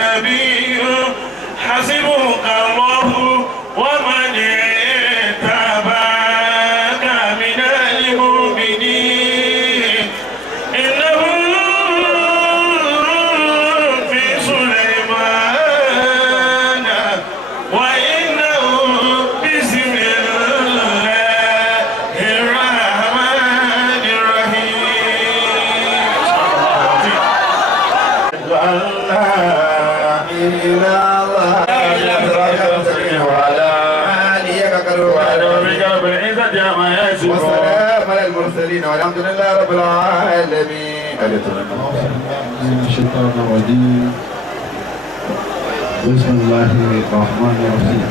النبي حسبك الله ومن اتبعك من المؤمنين إنه في سليمان وإنه بسم الله الرحمن الرحيم والسلام على المرسلين والحمد لله رب العالمين. من الشيطان الرجيم. بسم الله الرحمن الرحيم.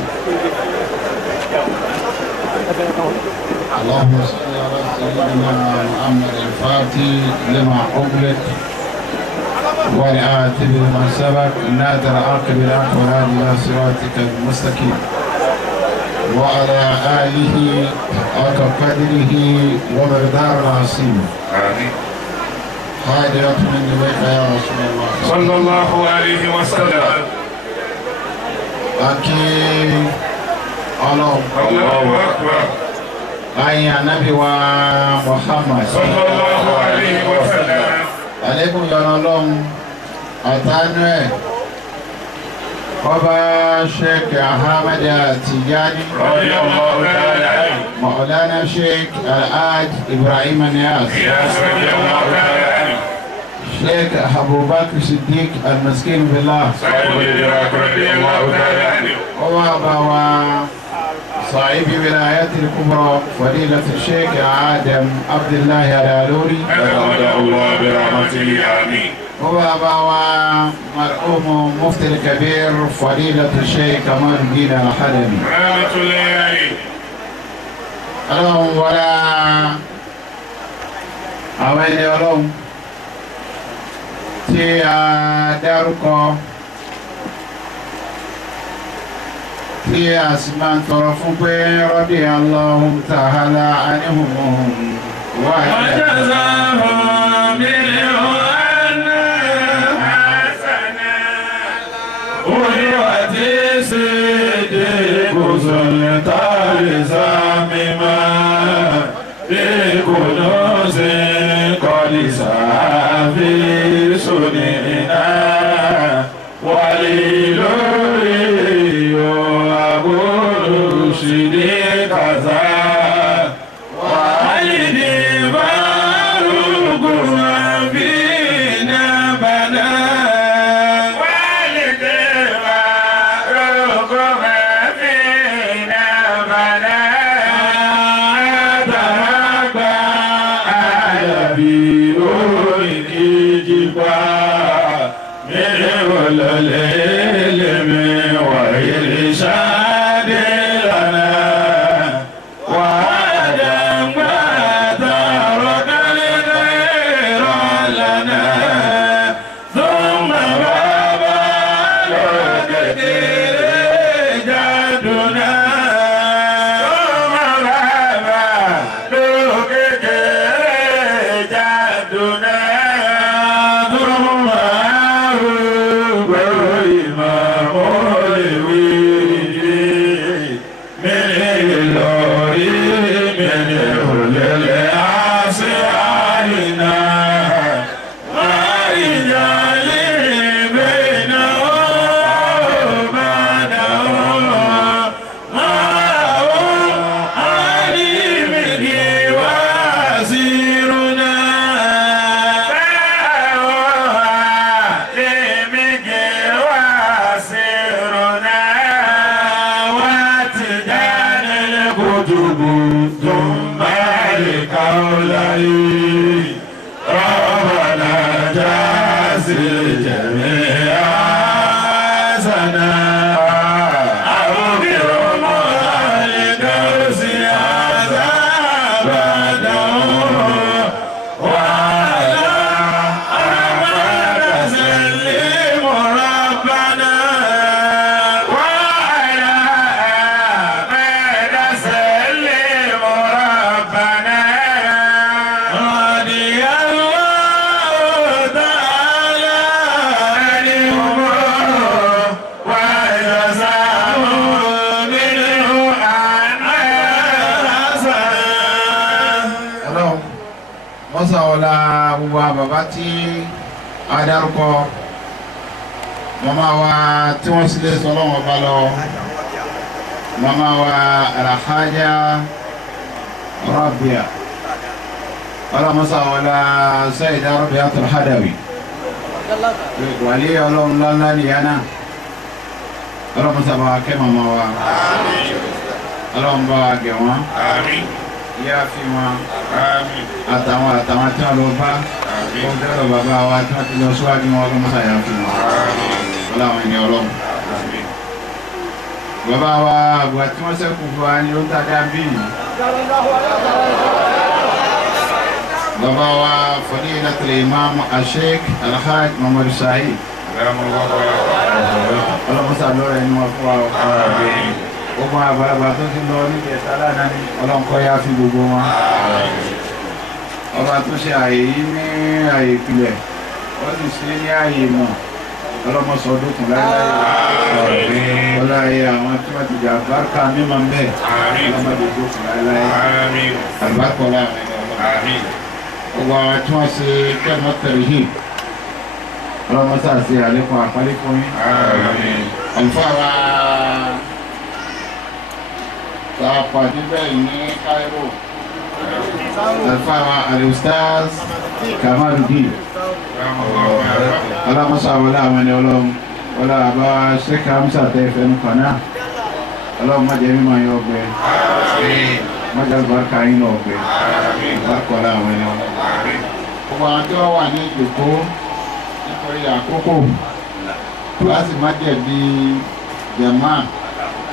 اللهم صل على سيدنا محمد الفاتح لما أغلق والآتي بما سبق نادر عاقب الحق والهادي إلى صراطك المستقيم وعلى آله حق قدره ومقدار العظيم. آمين. هادرة من إليك يا رسول الله صلى الله عليه وسلم. أكيد الله أكبر. أي النبي ومحمد صلى الله عليه وسلم. عليكم يا الله أتانوي Ọba Sheikh Ahmad Tijani radiyallahu ta'ala anhu. Maolana Sheikh Al-Haj Ibrahim Niyas radiyallahu ta'ala anhu. Sheikh Abu Bakr Siddiq Al Miskin billah radiyallahu ta'ala anhu. Ọba wa صاحب ولاية الكبرى فضيلة الشيخ آدم عبد الله العلوري أدخله الله برحمته آمين. وبابا ومرحوم مفتي الكبير فضيلة الشيخ كمال الدين الحلبي رحمة الله عليه. اللهم ولا أوين اللهم tí a dárúkọ tí a sì máa ń tọrọ fún pé rọ́dí Allahum ta'ala anhum wa وجزاهم بالهدى حسنا وجوة صدق سلطان زمما بكنوز قد سافي سنينا وليلوري أقول شدي كذا وعيدي فاروق فينا بنا والدي فاروق فينا بنا تهبى أدبي Onikijipa من العلم والإرشاد لنا وعدم ترك الخير لنا ثم بابا كثير جدنا ثم بابا كثير جدنا ثم gbogbo bàbá tí a dárúkọ màmá wa tí wọ́n sílé sọlọ́wọ́n bá lọ màmá wa Alhaja Rabia ọlọ́mọsá wọlá Sayyida Rabiatul Hadawi wàlí ọlọ́run lọ́lá nìyànà ọlọ́mọsá bá kẹ́ màmá wa ọlọ́run bá gẹ̀ wọ́n yá fi wọn àtàwọn tí wọ́n lọ bá ọjọ́ bàbá wa tí wọ́n ti lọ síwájú wọn ọlọ́mọsá yá fi wọn ọlọ́run ẹni ọlọ́run bàbá wa àgbà tí wọ́n sẹ́kù fún wa ní ó tàdá bí bàbá wa Fadilatul Imam Sheikh Alhaj Muhammad Said ọlọ́mọsá lọ́rọ̀ ẹni wọn fún wa gbogbo àgbàlagbà tó ti lọ níbi ẹ̀ta lánàá ní ọlọ́nkọ́ yá fi gbogbo wọn ọba tó ṣe àyè yìí ní àyè ìpìlẹ̀ wọ́n sì ṣe ní àyè mọ̀ ọlọ́mọsọdókùn láíláí ọláyé àwọn tí wọ́n ti jà àbárkà mímọ̀ mẹ́ ọlọ́mọdókùn láíláí àbárkọ́lá gbogbo àwọn tí wọ́n ṣe kẹ́mọ́ tẹ̀lé yìí ọlọ́mọsá sí àlékún àpálẹ́ fún yín àlùfáà Sapa níbẹ̀ ní Cairo alfáwa al-Ustaz Kamaluddin alámọ́sá wọlé àwọn ẹni ọlọ́run wọlé àbá Sheikh Hamza tẹ́fẹ́ ní kanáà ọlọ́run má jẹ́ mímọ̀ yọ ọgbẹ́ má jẹ́ albarka yín ọgbẹ́ albarkọ̀lá àwọn ẹni ọlọ́run gbogbo àwọn tí wọ́n wà ní ìjòkó nítorí àkókò láti má jẹ́ bí jẹ̀má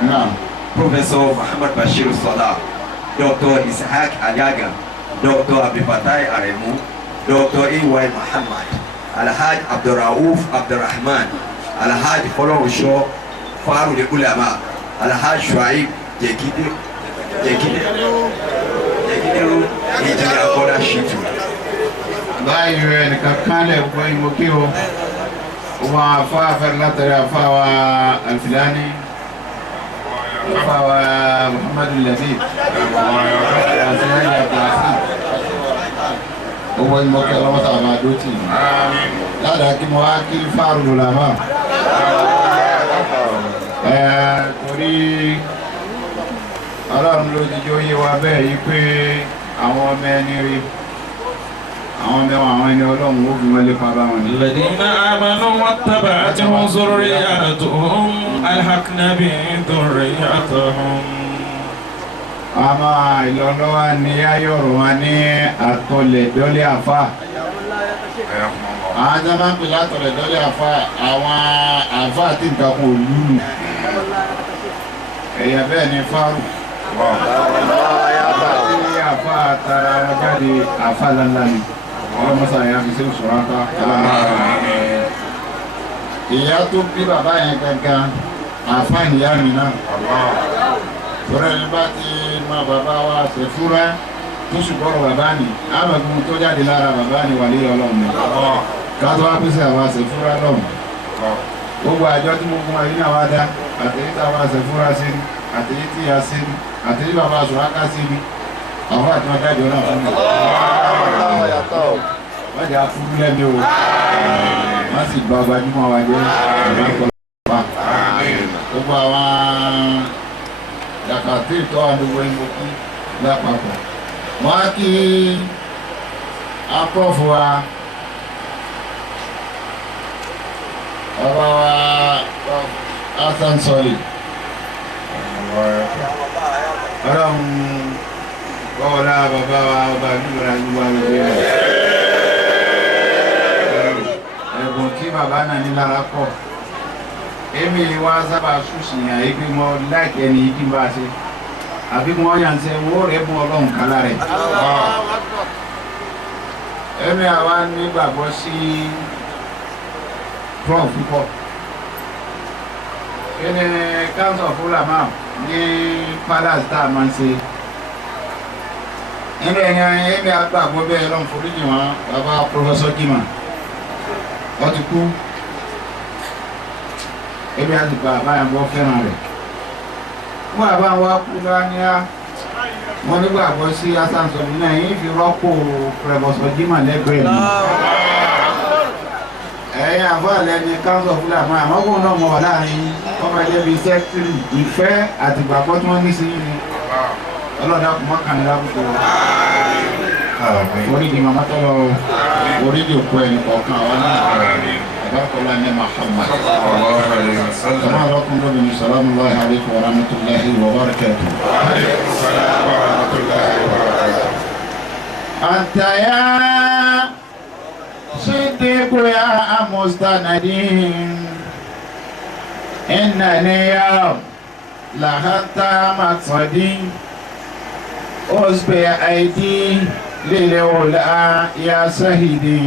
náà Professor Muhammad Bashir Salah, Dr. Ishaq Aliaga, Dr. Abifatai Aremu, Dr. A.Y. Muhammad, Alhaj Abdurrauf Abdurrahman, Alhaj Folorusho Faruq Ulama, Alhaj Shuaib Jekide Engineer Koda Shitu. Báyìí rẹ̀ nìkan kánlẹ̀ gbọ́ ìmọ̀kí o, wọ́n afáfẹ́ látàrí afáwa Alfilani. Fawa Muhammadu Labib owó ìmọ̀kẹ́ ọlọ́mọ́ta àmà àdótì ládàá kí mo wá kí Faruq Ulama torí ọlọ́run ló ti jó yé wa bẹ́ẹ̀ yí pé àwọn ọmọ ẹni rí àwọn mẹ́wàá àwọn ẹni ọlọ́run ó fi wọlé pa bá wọn ní. Alladhina amanu wattaba'atuhum zurriyyatuhum alhaqna bihim dhurriyyatahum. Àmà ìlọ́lọ́wà ní ayọ̀rọ̀ wa ní àtọlẹ̀dọ́lẹ̀ àfà. Àwọn ajá máa ń pè látọlẹ̀dọ́lẹ̀ àfà àwọn àfà àti nǹkan kan òlúlù. Ẹ̀yà bẹ́ẹ̀ ni Faruq. Àfà àtàrà wọn jáde àfà lánlá ni. Ọlọ́mọsá yẹn fi sí ìṣòro ká. Ìyá tó bí bàbá yẹn gangan àfà ìyá mi náà. Sọ̀rọ̀ ẹni bá ti máa bàbá wa ṣe fúra tó ṣùgbọ́rọ̀ bàbá ni àmọ̀gbọ́n tó jáde lára bàbá ni wà ní ọlọ́run ni. Káàtó wá pèsè àwọn ṣe fúra lọ́wọ́. Gbogbo àjọ tí mo fún wa yìí náà wá dá àtẹ̀yí tí àwọn ṣe fúra sí ni àtẹ̀yí tí a sí ni àtẹ̀yí bàbá ṣùgbọ́n ká sí ni. Àwọn àti wọn dájọ́ náà fún mi. Wọ́n jẹ́ afúrú lẹ́mí o. Wọ́n sì gba gbajúmọ̀ wa jẹ́ gbogbo àwọn yàtàtí ìtọ́ àdúgbò ìmọ̀kí lápapọ̀. Wọ́n á kí apọ́fù wa ọba wa Hassan Soli ọlọ́run bọ́ọ̀lá bàbá wa ọba nígbàrá gbogbo àgbègbè ẹ̀bùn tí bàbá náà ní lára pọ̀. Èmi wá sábà ṣùṣì yàn yí pé mo láìkẹ́ ẹni yìí kí n bá ṣe àbí mo yàn ṣe wó rẹ̀ mú ọlọ́run kálá rẹ̀. Èmi àwa nígbàgbọ́ sí prof púpọ̀. Kí ni council of ulama ní palace tá a máa ń ṣe? Ẹni ẹ̀yàn èmi àgbàgbọ́ bẹ́ẹ̀ lọ́n foríjì wọn bàbá Professor Jima wọ́n ti kú. Ebi àti bàbá yẹn bọ́ fẹ́ràn rẹ̀. Wọ́n àbá wa kú lọ́wọ́ ní á wọ́n nígbàgbọ́ sí asánsọ̀bí náà yìí fi rọ́pò pẹ̀lẹ́bọ̀sọ̀ jímà lẹ́gbẹ̀ẹ́ mi. ẹ̀yin àbọ̀lẹ̀ ni council of fúlà máa àmọ́kùnrin náà mọ̀ wà láàrin ọmọ ẹgbẹ́ bíi sẹ́kítírì ìfẹ́ àti ìgbàgbọ́ tí wọ́n ní sí yìí ni ọlọ́dà kò mọ́ kàn ní lábùkù orídìí màmá tọ́lọ orídìí òkú ẹni kọ̀ọ̀kan àwọn náà àbákọ́lá ní Muhammad sọ́mọ́ àlọ́kùn lóbìnrin salamullahi alaykum wa rahmatullahi wa barakatuh. Antaya Siddiqu ya mustanadin innani ya lahanta maqsadin usbi aidi lil'ula ya sahidi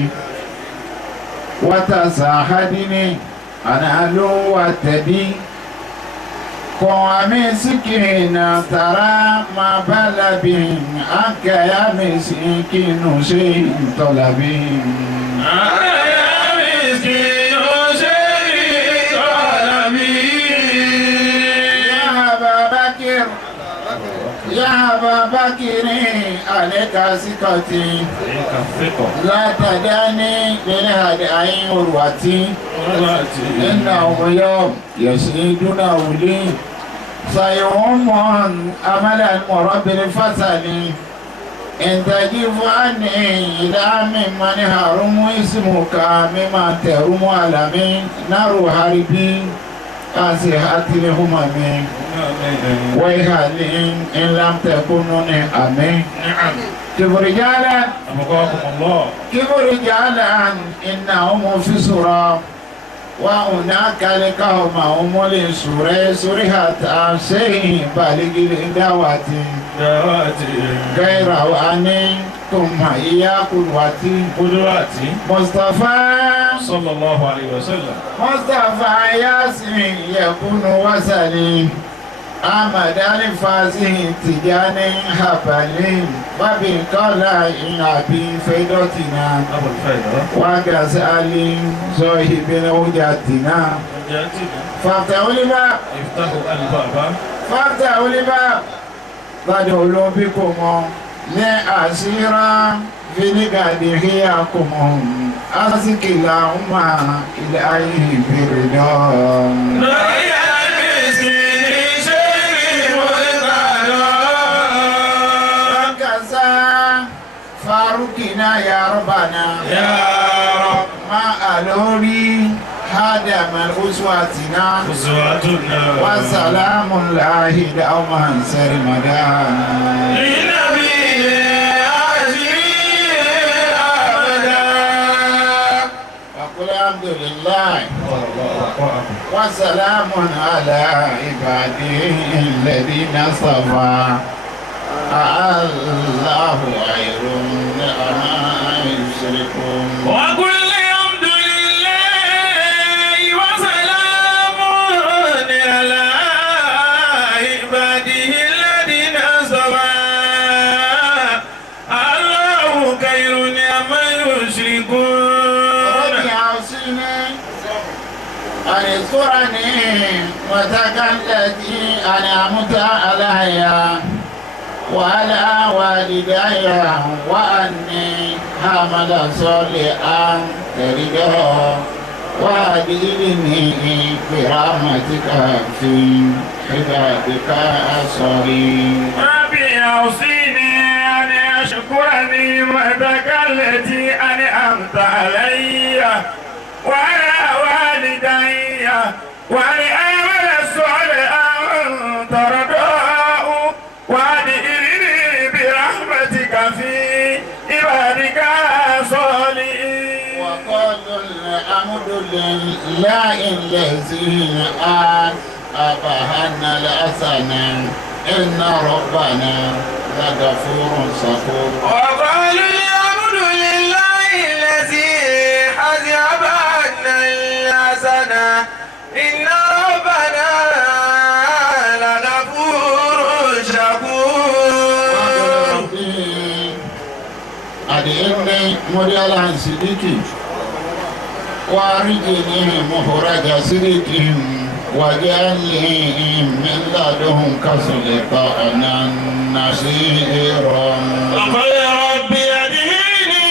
watasahadini analu watadi قوامي سكينة ترى ما بلبي أنك يا مسكين شيء طلبي أنت يا مسكين شيء طلبي يا أبا بكر عليك ثقتي لا تدعني بالهدأ عروتي إنه يوم يسعدنا ولي سيوم أمل المرب الفصل إن تجف عني إلى ممن هرم اسمك مما ترم علمي نار حربي كاسحة الهمم ويهالي إن لم تكونوا أمين كيف رجالا أبقاكم الله كيف رجالا إنهم في سورة وهناك لقوم هم لسورة سورة شيء بالغ الدعوة غير وأني ثم إياكم قدوتي مصطفى صلى الله عليه وسلم مصطفى ياسين يكون وسلي أحمد الفازي تجاني حبلي وبقلا أبي فيدتنا أبو الفيدة وغزالي صاحب وجاتنا فافتحوا الباب افتحوا الباب فافتحوا الباب فادخلوا بكم لأسيرا في الغد خياكم أزكي اللهم إلهي برضا فاروقنا يا ربنا يا رب ما ألوري هدم أسواتنا أسواتنا وسلام الله دوما سرمدا لنبي عزيز أبدا وقل الحمد لله وسلام على عباده الذين اصطفى الله خير عما يشركون وقل الحمد لله وسلام على عباده الذين اصطفى الله خير عما يشركون رب أوصني أن اذكرني وتكلتي أنعمت علي وعلى والدي وأني حمل صالحا ترجو وأدخلني برحمتك في عبادك الصالحين. ربي أوصيني أن أشكر نعمتك التي أنعمت علي وعلى والدي وأن أعمل صالحا ترضاه وأدخلني برحمتك في عبادك الصالحين. وقالوا الحمد لله الذي أبهنا الحسنى إن ربنا لغفور شكور. وقالوا الحمد لله الذي أذهب عنا الحزن إن ربنا لغفور شكور. أدعيني مريالا صديقي وأرجني مخرج صديقي واجعل لي من لدنك سلطانا نصيرا وقل رب أدخلني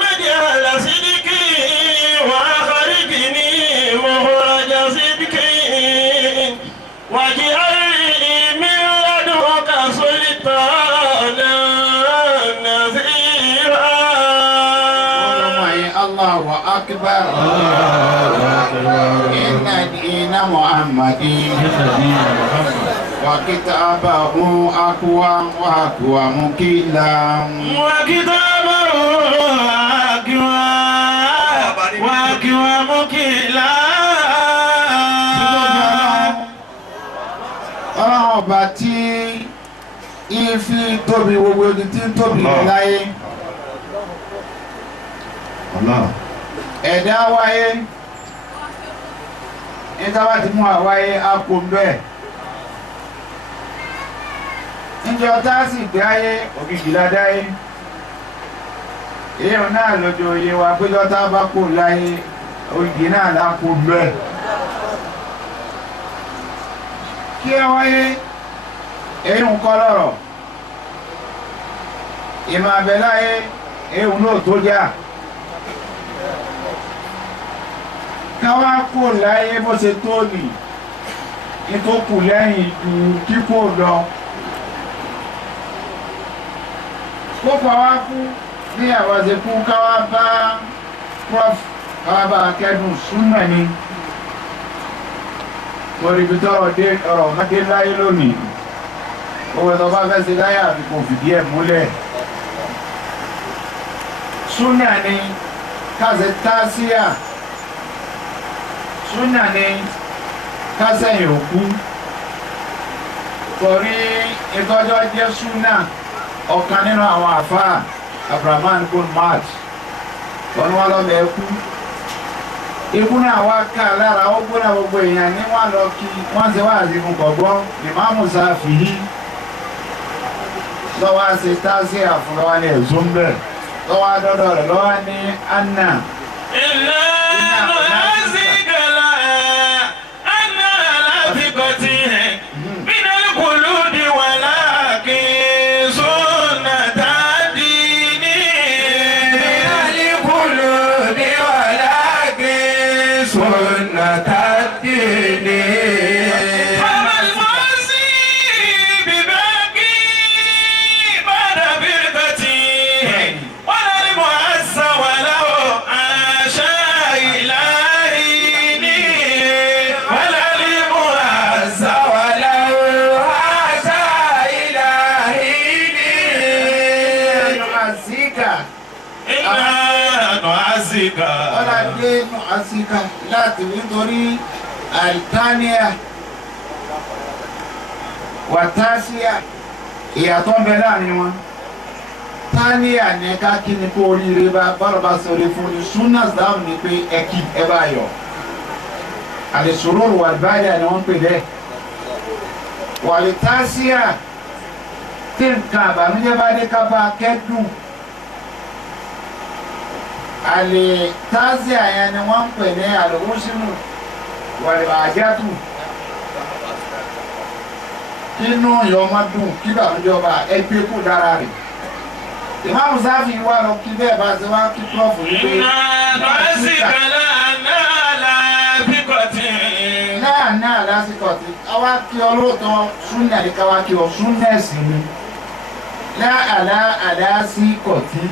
مدخل صدق وأخرجني مخرج صدق واجعل لي من لدنك سلطانا نصيرا. الله أكبر إن دين محمد وكتابه أقوى وأقوى مكيلا وكتابه أقوى وأقوى مكيلا. ọlọ́run ọba tí ìfi tóbi gbogbo ibi tí ń tóbi láyé ẹ̀dá wáyé nígbà tí mú àwáyé àpò bẹ́ẹ̀ níjọ tá a sì gbé ayé ògìgì ládáyé èèyàn náà lọ́jọ́ òye wa péjọ tá a bá kó láyé ògìgì náà lápò bẹ́ẹ̀ kí ẹ wáyé èyí ń kọ́ lọ́rọ̀ ìmọ̀ àbẹ̀láyé èyí náà tó jà káwá kò láyé bó ṣe tó nì nítòkù lẹ́yìn ju kíkò lọ kópa wá kú ní àwàṣekú káwá bá prof káwá bá kẹ́dùn súnmọ̀ ni torí ibi tọ́rọ̀ dé ọ̀rọ̀ ọmọdé láyé lónìí owó ẹ̀tọ́ bá fẹ́ ṣe láyé àfi kò fìdí ẹ̀ múlẹ̀ súnà ni káṣẹ tásíà súnà ni kásẹ̀yìn òkú torí ìtọ́jọ́ jẹ́ súnà ọ̀kan nínú àwọn àfáà abrahaman goldmark wọn wá lọ́mọ ẹkú ikú náà wá ká lára ó gbóná gbogbo èèyàn ní wọ́n lọ kí wọ́n ti wá àzìkún kọ̀gbọ́n ìmáàmù Sáfìhí lọ́wọ́ ṣe tásí àfúnlọ́wọ́ ní ẹ̀zọ́ ń bẹ̀ lọ́wọ́ dọ́dọ̀ rẹ̀ lọ́wọ́ ní anna ọlọ́dé àsìkà láti nítorí àìtáníà wàtásíà ìyàtọ̀ ń bẹ láàrin wọn táníà ní ká kí ni kó oríire bá bọ́lọ̀ bá sọ̀rọ̀ fún ni súnà dáhùn ní pé ẹkí ẹ bá yọ àlèsòrò wà báyà ni wọ́n pè bẹ́ẹ̀ wàlításíà tí nǹkan àbànújẹ́ bá dé ká bá kẹ́dùn àlè táàsì àyàn ni wọ́n ń pè ní àlòwúsínú wàlẹ̀ àjátù kínú ìyọmọdún kí bàbújọba ẹgbẹ́ kù dára rẹ̀ ìmáàmù Sáfì wà lọ kí bẹ́ẹ̀ bá ti wá kí prọ́fù wípé náà lásìkò tí àwa kí ọlọ́tọ̀ súnà ní káwá kí ọ súnà sí ni àlásìkò tí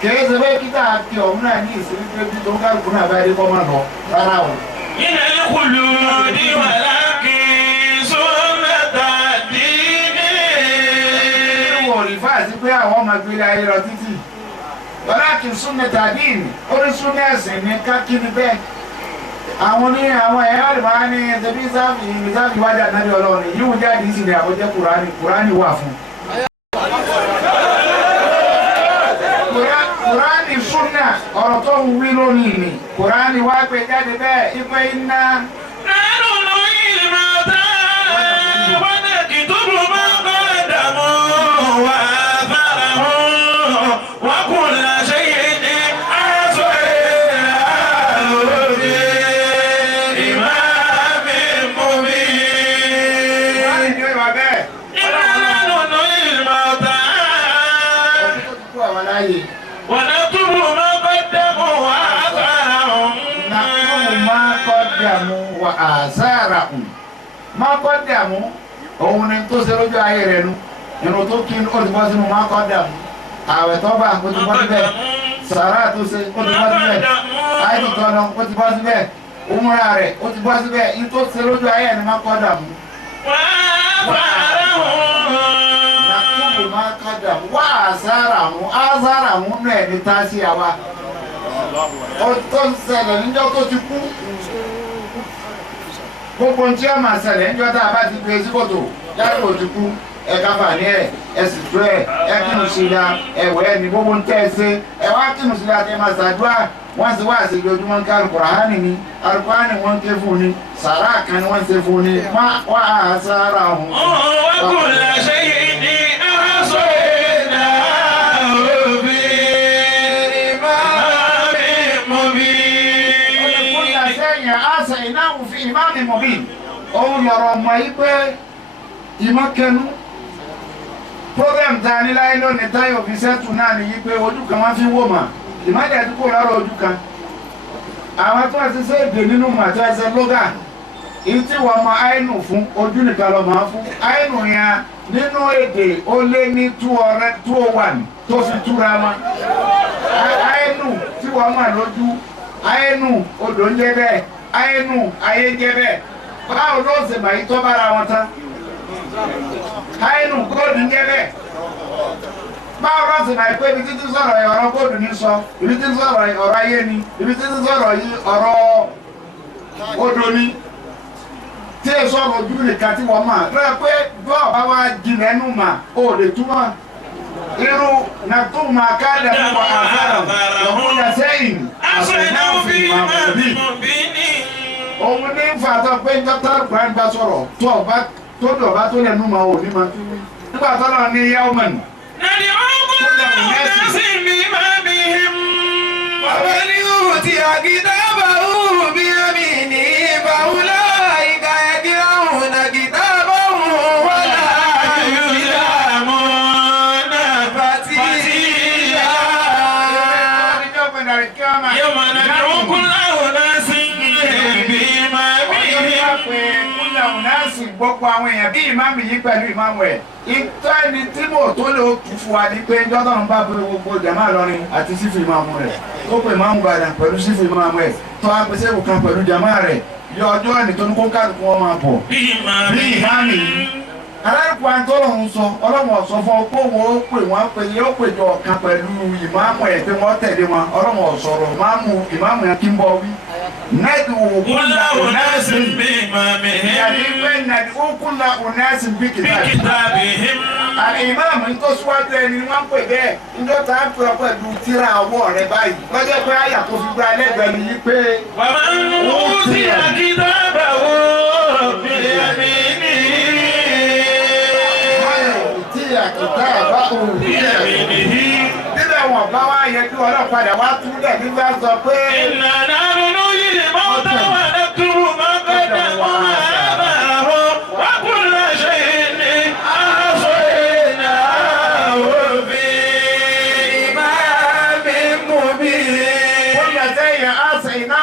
kìí ṣe pé kíkà kí ọ̀hún náà ní ìsinmi pé bí tó ń kálukú náà bá dé kọ́ máa lọ rárá o. Iná ìkùlù ní wàlákì sọ́mẹ́ta dínì. Wọ́n rí fáàsì pé àwọn ọmọ gbélé ayé lọ títì. Wàlákì sọ́mẹ́ta dínì orí súnmẹ́ ẹ̀sìn ní kákíní bẹ́ẹ̀. Àwọn ní àwọn ẹ̀yà rẹ̀ máa ní ẹ̀sẹ̀ bí sáfì wájà náà ní ọlọ́run yíwú jáde sí ni àbójẹ́ Kùránì wà fún. Kùránì súnà ọ̀rọ̀ tó ń wí lónìí ni Kùránì wá pé jáde bẹ́ẹ̀ ipé iná. Nánú ló yìí máa tá wọ́n ní kìtùbù máa ń kọ́ ìdààmú wà fara hàn wọ́n kò láṣẹ yìí ní aṣọ ìlà òde ìmáàmì qaddamu wa atharahum ma qaddamu òun ni tó ṣe lójú ayé rẹ̀ nu irun tó kí ó ti bọ́ sínú ma qaddamu àwẹ̀ tó bá ó ti bọ́ síbẹ̀ sàrà tó ṣe ó ti bọ́ síbẹ̀ àìsàn tó lọ ó ti bọ́ síbẹ̀ umra rẹ̀ ó ti bọ́ síbẹ̀ in tó ṣe lójú ayé ni ma qaddamu ma qaddamu wa atharahum náà ní tá sí àwa ó tó ń ṣẹlẹ̀ níjọ́ tó ti kú gbogbo tí a máa ṣẹlẹ̀ níjọ́ tá a bá ti gbé sí kòtò yàtọ̀ ti kú ẹ̀ka fàní ẹ̀ ẹ̀sì tó ẹ̀ kínú sí ya ẹ̀wẹ̀ ẹ̀ ní gbogbo ń tẹ́ ẹ ṣe ẹ̀ wá kínú sí ya tẹ́ máa ṣàdúrà wọ́n sì wá sí ojoojúmọ́ ń ká Al-Qur'ani ni Al-Qur'ani wọ́n ń ké fún ni sàrà kan ni wọ́n ń ṣe fún ni wá sára ọ̀hún. وكل شيء أحصيناه في إمام مبين. كل شيء أحصيناه في إمام مبين. òun lọ̀rọ̀ mọ̀ yí pé ìmọ̀kẹnu program ta ní láyé lónìí táyọ̀ fi sẹ́tù náà ní yí pé ojú kan wọ́n fi wò mà ìmọ̀lẹ̀ àdúgbò lọ́rọ̀ ojú kan àwọn tó ti ṣe èdè nínú màtí ẹsẹ̀ lóga èyí tí wọ́n mọ àìnù fún ojú nìkan lọ máa fún àìnù yẹn nínú èdè ó lé ní 201 tó fi túra wọn àìnù tí wọ́n mọ̀ lójú àìnù odò ń jẹ́ bẹ́ẹ̀ àìnù ayé ń jẹ́ bẹ́ẹ̀ báwo ló ṣe mà yí tó bára wọn tán àìnù góòdù ń jẹ́ bẹ́ẹ̀ báwo ló ṣe mà yí pé ibi títí sọ̀rọ̀ ọ̀rọ̀ góòdù ní sọ ibi títí sọ̀rọ̀ ọ̀rọ̀ ayé ni ibi títí sọ̀rọ̀ ọ̀rọ̀ odò ni tí ẹ sọ̀rọ̀ ojú nìkan tí wọ́n máa lọ́yọ̀ pé bọ́ ọ̀bá wa jìnà ẹnu mà ó lè túmọ̀ irú nàtúmọ̀ káàdà fún wa àfẹ́ràn ọ̀hún yà sẹ́yìn أحصيناه في إمام مبين. òun ní fàtọ́ pé njọ́tà Quran bá sọ̀rọ̀ tó ọba tó dọ̀bá tó lẹ́nu mà ó ní ma nígbà tó lọ ní yawman. ندعو كل أناس بإمامهم ومن أوتي كتابه بيمينه فأولئك يقرؤون كتابهم ولا يظلمون فتيلا. يوم ندعو كل أناس gbogbo àwọn èèyàn bí ìmáàmù yìí pẹ̀lú ìmáàmù ẹ̀ ìtọ́ ẹni tí mò tó lè tù fún wa ní pé jọ́tọ̀ ń bá bẹ gbogbo jàmáà lọ́rin àti sífù ìmáàmù rẹ̀ tó pè ìmáàmù Ìbàdàn pẹ̀lú sífù ìmáàmù ẹ̀ tó apèsè ìwòkan pẹ̀lú jàmáà rẹ̀ yọ ọjọ́ ẹni tó ní kó kálukú wọn máa bọ̀ bí ìmáàmù yìí alárùkù àtọ́lọ́hún sọ ọlọ́wọ̀n sọ fún ọ pé wọ́n ó pè wọ́n pè yóò péjọ ọ̀kan pẹ̀lú ìmáàmù ẹ̀ pé wọ́n tẹ̀lé wọn ọlọ́wọ̀n sọ̀rọ̀ ìmáàmù yẹn kí ń bọ̀ wí. nẹ́ẹ̀dì òkúńlá ònẹ́sì òkúńlá ònẹ́sì bí kìtàbihim. ìmáàmù tó síwájú ẹni ni wọ́n ń pè bẹ́ẹ̀ níjọ́ tá a pè pẹ̀lú tíra ọwọ́ rẹ báyìí lọ́jọ́ pé àyà tó fi gba ẹlẹ́gbẹ̀ẹ́ ni yí pé. wàá ń ti àkìtàbà wò bíyàmínì. Nígbà wọn bá wá yẹ kí ọlọ́padà wá túlẹ̀ nígbà sọ pé. Ìlànà àrùnú yìí ni máa tẹ́ wà lẹ́tùrú máa bẹ̀rẹ̀ wọ́n àbáwọ̀ wọ́n kún lè ṣe ní aṣọ ìrìnà òfin ìmáàmì mú bí. Wọ́n yẹ sẹ́yìn aṣọ ìná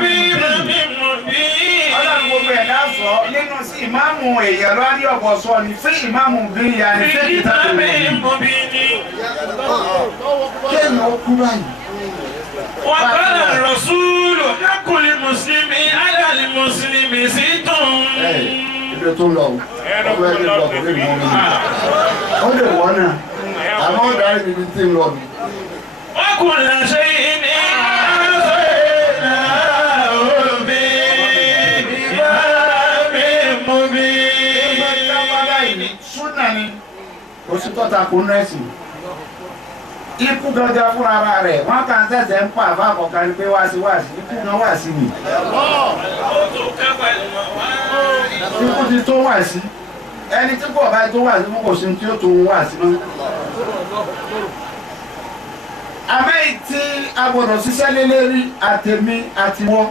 bí ìmáàmì mú bí. Ọlọ́run gbogbo ẹ̀ lásọ̀ nínú sí ìmáàmù èèyàn lọ́wọ́ ní ọ̀pọ̀ sọ ni fún ìmáàmù bí ya ni fún ìmáàmù bí ni. Kéèyàn ó kú báyìí. وقال الرسول حق المسلم على المسلم ست. Ibi tó lọ, ọmọ ẹgbẹ́ lọ kò lè mọ mi. Ó lè wọ́n náà, àmọ́ ó darí ibi tí ń lọ mi. وكل شيء أحصيناه في إمام مبين. Súnà ni, oṣù tọ́ta kò nẹ́sì. Ikú gangan fúnra ara rẹ̀, wọ́n kàn ṣẹ̀ṣẹ̀ ń pa àbá àkọ́kọ́ ni pé wá sí, ikú gan wá sí ni. Ikú ti tó wá sí. Ẹni tí kò bá tó wá sí mú kò sí tí ó tó wá sí mọ́. Àmẹ́yì tí a gbọ́dọ̀ ṣiṣẹ́ lé lérí àtẹ̀mí àtiwọ́.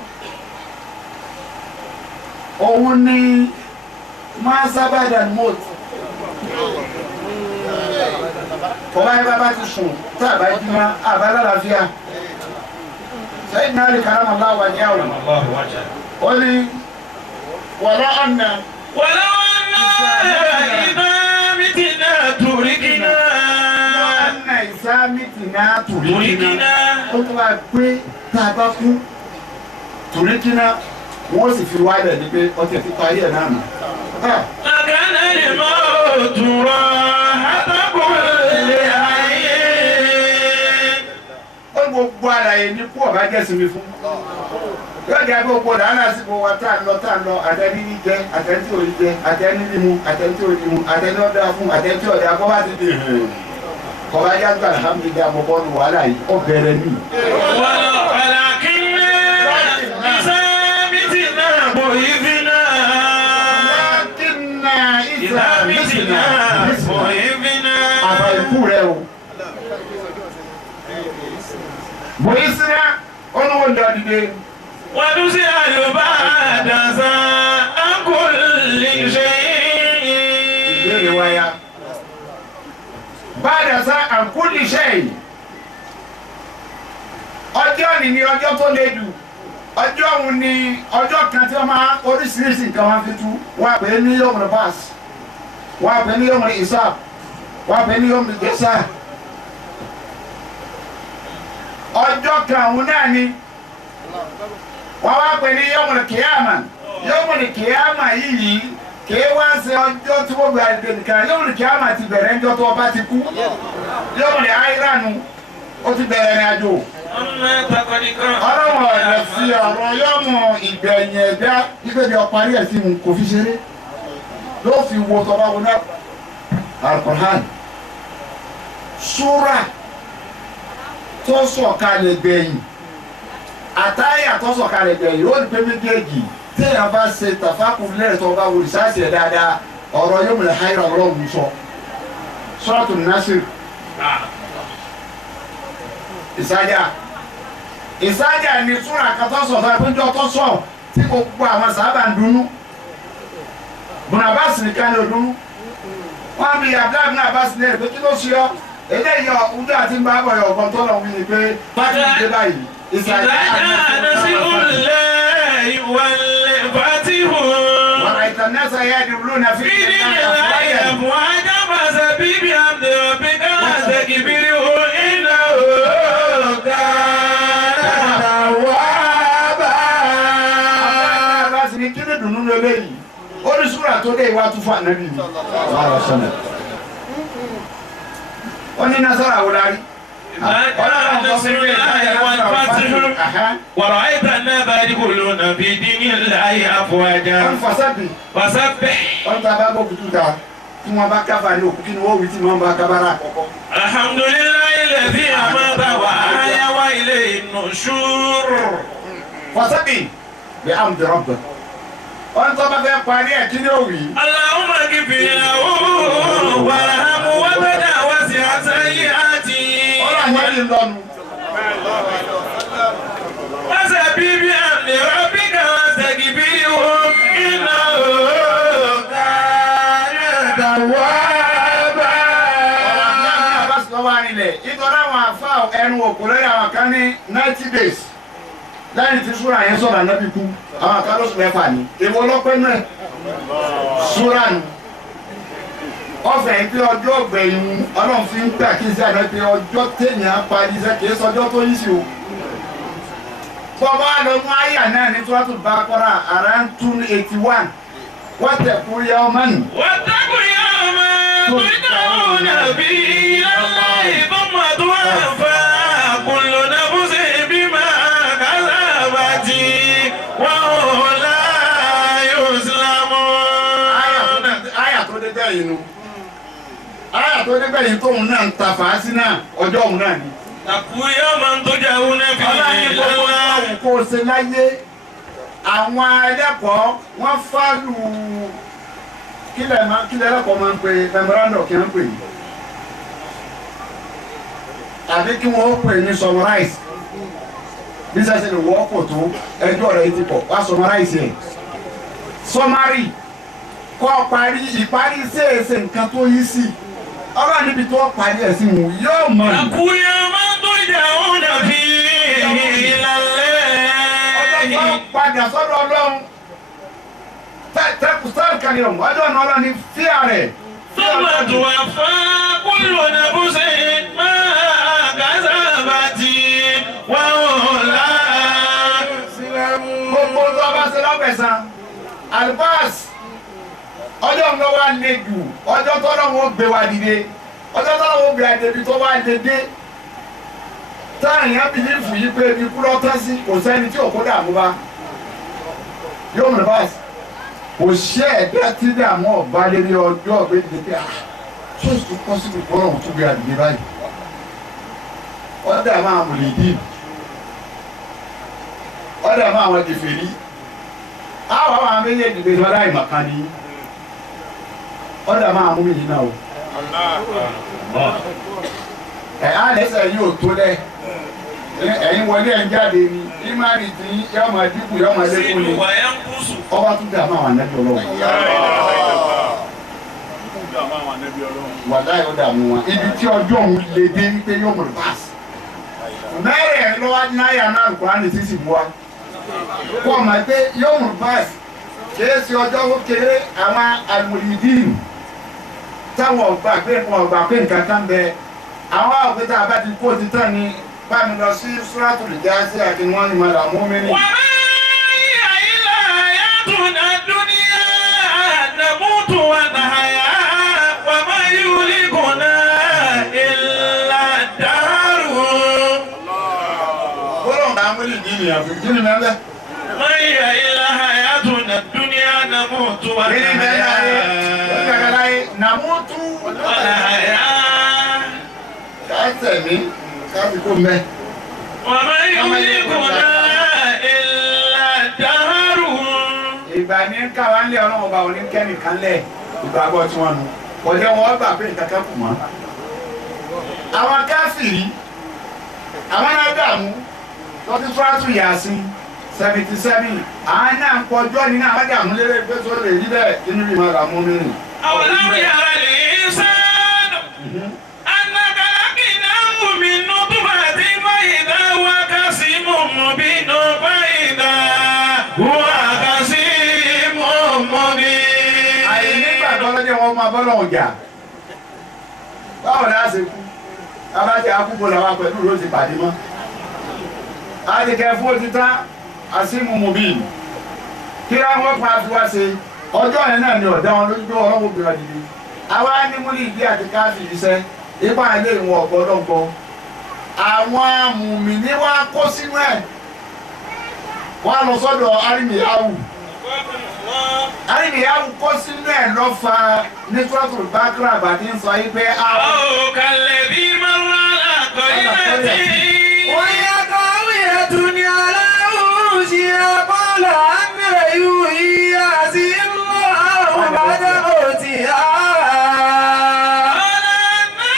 Òun ni máa sábà dàn mọ́tò. Ọba yẹn bá ti sùn tá a bá jí ma a bá lálàáfíà. Sẹ́yìn náà lè kára màá láwà ní àwọn. ó ní wàlá ọ̀nà. ولو أنا إذا متنا تركنا ọ̀nà ìsámìtìnà tùrìkìnà. تركنا ó tún wá pé tá a bá kú tùrìkìnà wọ́n sì fi wálẹ̀ ní pé ọtí ti parí ẹ̀ náà nù. لكان الموت راحة كل حي. ó gbogbo àlàyé ní kú ọ̀bá jẹ́ sinmi fún. yóò jẹ́ gbogbo dáná sí gbogbo wa tá a lọ àtẹni ní jẹ àtẹni tí ò ní jẹ àtẹni mímu àtẹni tí ò ní mu àtẹni ọ̀dà fún àtẹni tí ọ̀dà kọ́ bá ti di kọ́ba yàgbà alhamdulilayi àbọ̀bọ̀ ní wàhálà yìí ó bẹ̀rẹ̀ ní. ولكن إذا متنا بعثنا lákìnnà إذا متنا بعثنا. àbá ikú rẹ o. bòyí sinna olówó ń dọ̀ dìde. ونسأل بعد ذا عن كل شيء. ìbéèrè wáyà. báyà sá àǹkúlì ṣẹ́yìn. ọjọ́ ni ni ọjọ́ tó le jù. ọjọ́ òun ni ọjọ́ kan tí wọ́n máa oríṣiríṣi nǹkan wọn fi tú. wọ́n á pè é ní yọ̀mùrù báàs. wọ́n á pè é ní yọ̀mùrù ìsáàb. wọ́n á pè é ní yọ̀mùrù gẹ̀ẹ́sà. ọjọ́ kan òun náà ni wọ́n wá pè ní yọmùlù kìyàmà. yọmùlù kìyàmà yìí kìí wá ṣe ọjọ́ tí wọ́n gba àdìgbò nìkan. yọmùlù kìyàmà ti bẹ̀rẹ̀ ńjọ́ tó ọba ti kú. yọmùlù àìránù ó ti bẹ̀rẹ̀ ní àjò. ọlọ́run ọ̀dọ̀ sí ọ̀rọ̀ yọmù ìgbẹ̀yìn ẹ̀dá ìgbẹ́bí ọparí ẹ̀ sí kò fi ṣeré ló fi wo tọ́ba wọn náà. Al-Qur'an súrà tó sọ̀kalẹ̀ gbẹ̀yìn àtàyà tó sọ̀kalẹ̀ gbẹ̀yìn ó ní pé méjèèjì téèyàn bá ṣe tàfákùn lẹ́rẹ̀ tó bá wò ìsáàsì rẹ̀ dáadáa ọ̀rọ̀ yóò múlẹ̀ háyìrà ọ̀rọ̀ òun sọ. Suratu Nasir ìsájà ni súrà kan tó sọ̀ fún ẹgbẹ́jọ́ tó sọ̀ tí gbogbo àwọn sábà ń dunnú. Bùnàbásì nìkan ló dunnú. wọ́n bí abdul náà bá sílẹ̀ pé kí ló ṣe ọ́ eléyìí ojú àti ń bá bọ̀ yọ̀ ọ̀gbọ́n tó lọ wí ni pé pátí ìdè báyìí ìsàlẹ̀ ورأيت الناس يدخلون في دين الله أفواجا فسبح بحمد ربك واستغفره إنه كان توابا. bá sì ní kí ni dùnú lélẹ́yìí oríṣiríṣi àtọ́lé ìwà tún fún ànábì mi. wọ́n ní nasara wò lárí. ورأيت الناس يدخلون في دين الله أفواجا فسبح. wọ́n ta bá gbọ́ kutu ta tí wọ́n bá káfa ní òkú kí ni wọ́n wí tí wọ́n bá kábàárà àkọ́kọ́. الحمد لله الذي أمات وأحيا وإليه النشور. fasabbih bihamdi rabbik. wọ́n tó bá fẹ́ parí ẹ̀ kí ni ó wí. اللهم اغفر له وارحمه وتجاوز عن سيئاته. ọlọ́run yẹn lọ́nu. فسبح بحمد ربك واستغفره إنه كان توابا. ìtọ́lá àwọn àfa ẹnu òkú lórí àwọn kan ní 90 days lẹ́yìn tí súra yẹn sọ̀rọ̀ ànábì kú àwọn kan lóṣù mẹ́fà ní èwo ọlọ́pẹ́ náà súra nù. ọ̀fẹ́ pé ọjọ́ ọ̀gbẹ̀yìn ọlọ́run fi ń gbà kí n sí àná pé ọjọ́ téèyàn parí iṣẹ́ kìí sọjọ́ tó yí sí o. bọ́bá lọ́mú àyà náà ní Suratul Baqara around 281 wọ́n tẹ̀kú yẹ ọmọ nù. واتقوا يوما ترجعون فيه إلى الله ثم توفى كل نفس بما كسبت وهم لا يظلمون. àyà tó dé bẹ́ẹ̀ yìí nu àyà tó dé bẹ́ẹ̀ yìí tóun náà ń ta fàásì náà ọjọ́ òun náà ni. واتقوا يوما ترجعون فيه ọlọ́run إلى gbogbo الله. ọ̀hún kó o ṣe láyé àwọn ẹlẹ́kọ̀ọ́ wọ́n fálù kílẹ̀ ẹlẹ́kọ̀ọ́ máa ń pe memorandum kí wọ́n pè yìí tàbí kí wọ́n pè ní summarize bí sẹ́sẹ̀ lè wọ́pọ̀ tó ẹjọ́ rẹ̀ ti pọ̀ wá summarize ẹ̀ summary kọ́ parí ìparí ṣèṣe nǹkan tó yí sí ọlọ́run níbi tó parí ẹ̀ sí wù yóò mọ̀ ní. واتقوا يوما ترجعون فيه إلى الله. padà sọ́dọ̀ Ọlọ́run tẹ́kù sọ́ọ̀lù kan yọ̀ ọjọ́ náà Ọlọ́run ní fíà rẹ̀. Sọ́mà tó wà fún kúlò náà bó ṣe máa gàzà bàtì wọ́n wọ́n lá. Gbogbo tó bá ṣe lọ́pẹ̀sán albas ọjọ́ ńlọ wa lè jù ọjọ́ tọ́lọ́ wọn gbé wa dìde ọjọ́ tọ́lọ́ wọn gbé wa dìde tó wá lè dé táyà yẹn bìlífù yìí pé ibi kúrọ́ tán sí kò sẹ́ni tí òkú dààmú bá yóò mú báyìí kò ṣe ẹ̀dá tí dààmú ọ̀bá lérí ọjọ́ ọ̀gbẹ́ dìde pé tó sì kọ́ sí ìkọ́rọ̀ òun tó gbé wa dìde báyìí ọ̀dà máa mú lè dì ọ̀dà máa wọn dìfè ní àwọn àwọn méjèèjì gbé sọ́dá ìmọ̀kan ní ọ̀dà máa mú mi yìí náà o. Á lẹ́sẹ̀ yóò tó lẹ̀ ẹ̀yin wọlé ẹ̀ ń jáde ni ìmárì tí yóò máa dínkù yóò máa lékún ni ọba tún dà máa wà nẹ́bí Ọlọ́run. Wàdá yóò dààmú wọn ibi tí ọjọ́ òun lè dé wípé yóò mọ̀ báàsì. Mẹ́rẹ̀ lọ́wọ́ náírà náà kò á ní sísì mú wa. Kó o máa gbé yóò mọ̀ báàsì kìí ṣe ọjọ́ ó kéré àwọn àlùmọ̀lìdìrì táwọn ọgbà pé nǹkan kan bẹ àwọn àgbẹ̀tà abá ti kó ti tán ni bá mi lọ sí Suratul Jaasi àti wọ́n ní mọ̀lá mú mi ní. Wàá yà ilà yàtúndà dúníyà nàmútu wà nàhàyà wà má yúlí kùnà ìlà dàrú. Bọ́lọ̀ bá mú ní ìdí àfi kí ni mẹ́lẹ́. Má yà ilà yàtúndà dúníyà nàmútu wà nàhàyà. Nàmútu wà nàhàyà. Káṣẹ̀ mi káṣí kó mẹ́. Wà má yúlí kùnà ìlà dàrú. Ìgbà ní káwa ń lé Ọlọ́run ọba òní kẹ́nìkan lẹ̀ ìgbàgbọ́ tí wọ́n nu kọjá wọn gbà pé nǹkan kan kù mọ́. Àwọn káfìrí àwọn náà dààmú lọ́tí Suratul Yasin 77 àwọn náà ń pọjọ́ nínú àwọn dààmú lérè pé tó lè rí bẹ́ẹ̀ inú rí máa rà mú mi rìn. أولم ير الإنسان أنا خلقناه من نطفة فإذا هو خصيم مبين فإذا هو خصيم مبين. Àìnígbàgbọ́ lọ́jọ́ wọn máa bọ́ lọ́wọ́ jà. Báwo ni a ṣe kú? Abájẹ́ akúkọ làwọn pẹ̀lú ló ti pàdé mọ́. A ti kẹ́ fún òtítà àsìmù mobile. Kí láwọn pa fi wá ṣe? Ọjọ́ yẹn náà ni ọ̀dá wọn lójú ọlọ́wọ́ obìnrin àdìdì. Àwa ní múlí ìdí àti káàfì iṣẹ́ ipa ilé ìwọ̀n ọ̀pọ̀lọpọ̀. Àwọn mùmíní wá kó sínú ẹ̀. Wọ́n á lọ sọ́dọ̀ Arimiyahu. Arimiyahu kó sínú ẹ̀ lọ fa ní Suratul Baqara àbàdí ń sọ yí pé أو كالذي مر على قرية وهي خاوية على عروشها قال أنى يحيي هذه الله بعد موتها قال أنى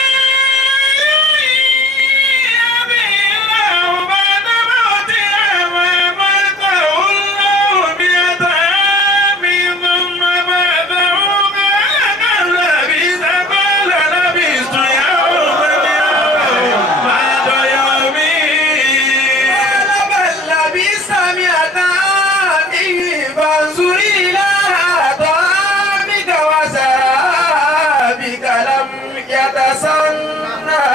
يحيي هذه الله بعد موتها فأماته الله 100 عام ثم بعثه قال كم لبثت قال لبثت يوما بعد يومين قال بل لبثت 100 عام فانظر إلى طعامك وشرابك لم يتسنى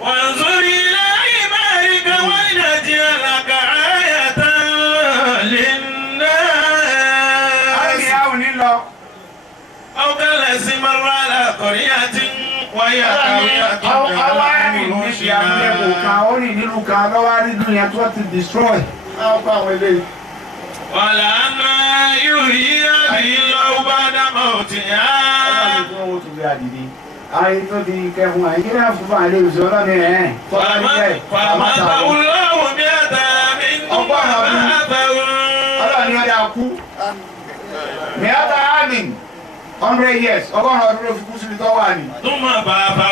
وانظر إلى حمارك ولنجعلك آية للناس Arimiyahu ní lọ. أو كالذي مر على قرية وهي خاوية Àwọn على arìnrìn níbi عروشها àmúlẹ̀kọ̀ kan ó rìn nílùú kan lọ́wọ́ nínú yẹn tó ti destroy. Àwọn pa àwọn eléyìí. قال أنى يحيي هذه الله بعد موتها Ọlọ́run tí wọ́n tún bí àdìdì. Ayé tó di kẹfún àyè kí náà fún fún àlè òṣèlú ọlọ́ni ẹ̀. فأماته الله 100 عام ثم بعثه Ọlọ́ni ọjà kú. Mìíràn ámì 100 years ọgọ́rùn-ún ọdún ló fi kú síbi tó wà ní. ثم بعثه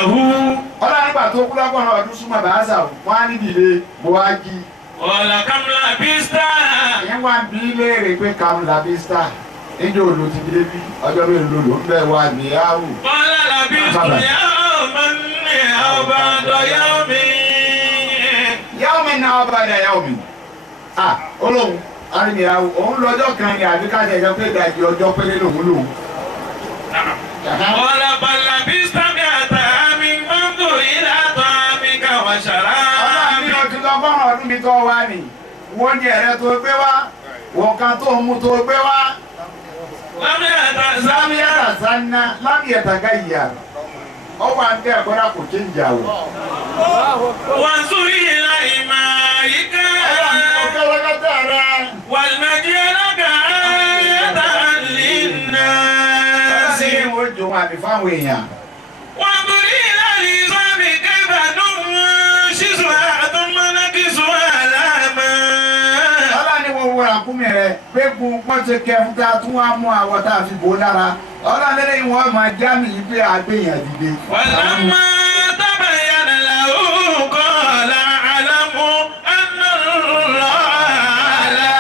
Ọlọ́run nígbà tó kú lọ́gọ́rùn-ún ọdún súnmọ́ bàásà wọ́n á níbi ilé Buhari. قال كم لبثت Ìyẹn wá bí léèrè pé kàmú làbísítà. Níjọ́ òòlù ti dé bí ọjọ́ mélòó ló ń bẹ̀ wá ní áwù. قال لبثت يوما أو بعد يوم Yàwó mi náà bá dà yàwó mi. Olóhùn Arìnrìn àwò òun lọ́jọ́ kan ní àbíkájẹ ìjọ pé ìdajì ọjọ́ péré lòun lòun. قال بل لبثت مئة عام فانظر إلى طعامك Ọlọ́run ní وشرابك. ọdún lọ́gọ́rùn-ún ọdún mi tó wá ní. Wọ́n ní ẹ̀rẹ́ tó gbé wá, wọ́n kan tó mú tó gbé wá. لم يتزل Lámìyàtà sanná, lámìyàtà gáyìyà. Ọwọ́ àǹtí ẹ̀kọ́dà kò ké ń jà wò. وانظر إلى إمائك Ọ̀kẹ́lẹ́kẹ́tẹ́ rẹ̀. ولنجعلك آية للناس. Ṣé ìwé jòun àmì fáwọn èèyàn? وانظر إلى العظام كيف ننشزها ثم نكسوها لحما. Ọlọ́run ní wọ́n wo àkúmì rẹ̀ pé gun wọ́n ti kẹ́ fún ta tún wá mú àwọ̀ tá a fi bò lára. Ọlọ́run ní wọ́n máa já mi yìí pé àgbéyàn dìde. ولما تبين له قال أعلم أن الله على